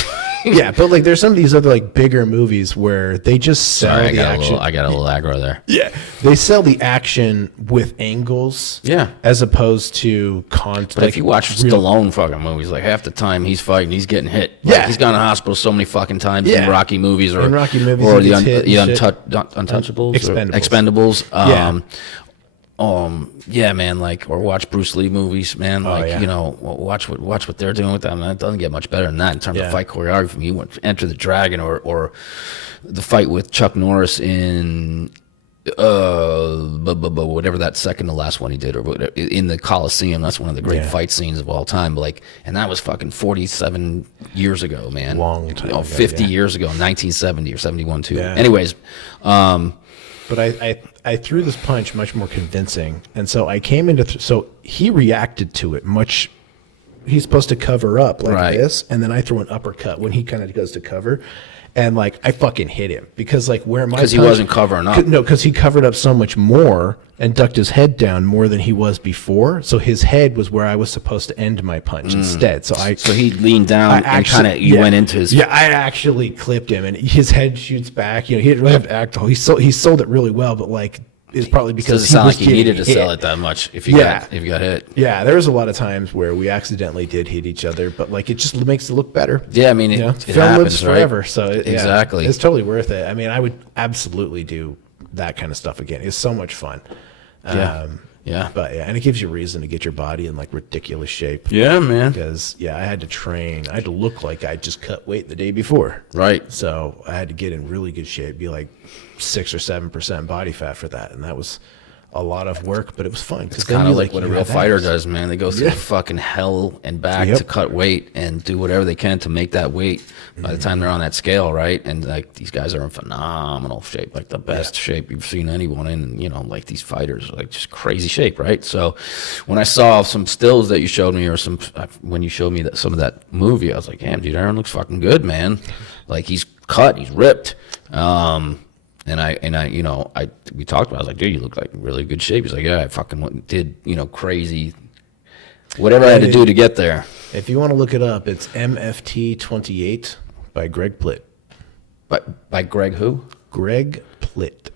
Yeah, but like there's some of these other like bigger movies where they just sell Sorry, the action. I got a little aggro there. Yeah, they sell the action with angles. Yeah. as opposed to But if you watch Stallone fucking movies, like half the time he's fighting, he's getting hit. Like, Yeah. he's gone to hospital so many fucking times Yeah. in Rocky movies or In Rocky movies, or he the gets hit and shit. Untouchables, Expendables. or Expendables. Yeah. Yeah, man. Like, or watch Bruce Lee movies, man. Like, yeah. you know, watch what they're doing with them. It doesn't get much better than that in terms Yeah. of fight choreography. You want Enter the Dragon or the fight with Chuck Norris in whatever that second to last one he did, or whatever, in the Coliseum. That's one of the great Yeah. fight scenes of all time. But like, and that was fucking 47 years ago, man. Long time ago, 50 yeah. years ago, 1970 or 71 too. Yeah. Anyways, But I threw this punch much more convincing, and so I came into so he reacted to it much. He's supposed to cover up like Right. this, and then I throw an uppercut when he kind of goes to cover, and like I fucking hit him because like where my 'Cause he punch- wasn't covering up. No, because he covered up so much more and ducked his head down more than he was before. So his head was where I was supposed to end my punch instead. So he leaned down and kind of you went into his. Yeah, I actually clipped him, and his head shoots back. You know, he didn't really have to act. He sold it really well, but like it's probably because Doesn't sound was like he needed to getting sell hit. it that much if you got hit. Yeah, there was a lot of times where we accidentally did hit each other, but like it just makes it look better. Yeah, I mean, You know, it film happens, lives right? forever, so Exactly. it's totally worth it. I mean, I would absolutely do that kind of stuff again. It's so much fun. Yeah. Yeah. But yeah, and it gives you a reason to get your body in like ridiculous shape. Yeah, man. Because I had to train. I had to look like I just cut weight the day before. Right. So I had to get in really good shape, be like 6 or 7% body fat for that, and that was a lot of work, but it was fun. It's kind of like what a real fighter does, man. They go through fucking hell and back Yep. to cut weight and do whatever they can to make that weight by the time they're on that scale, right? And like these guys are in phenomenal shape, like the best shape you've seen anyone in. You know, like these fighters are like just crazy shape, right? So when I saw some stills that you showed me, or when you showed me some of that movie, I was like, damn, dude, Aaron looks fucking good, man. Like he's cut, he's ripped. And I, you know, we talked about it. I was like, dude, you look like in really good shape. He's like, yeah, I fucking did, you know, crazy, whatever I had to do to get there. If you want to look it up, it's MFT 28 by Greg Plitt. But by Greg who? Greg Plitt.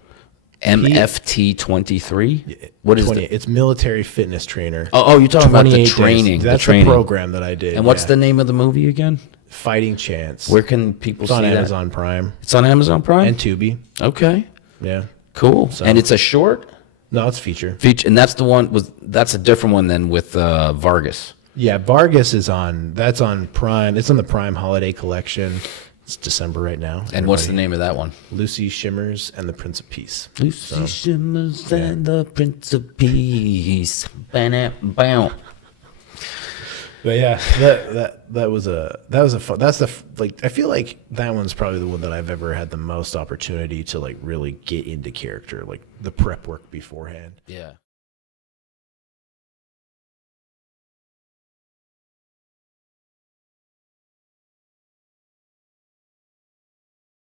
MFT 23? What is 28. It's military fitness trainer. Oh, you're talking about the 28 days. training. That's the training. program that I did. And what's the name of the movie again? Fighting Chance? Where can people It's see on that? Amazon Prime It's on Amazon Prime? and Tubi. Okay. Yeah. Cool. And it's a short No, it's feature. feature, and that's a different one than with Vargas. Yeah, Vargas is that's on Prime. It's on the Prime Holiday Collection. It's December right now. And what's the name of that one? Lucy Shimmers and the Prince of Peace. Lucy Shimmers and the Prince of Peace. Bow. But yeah, that was a fun. I feel like that one's probably the one that I've ever had the most opportunity to like really get into character, like the prep work beforehand. Yeah.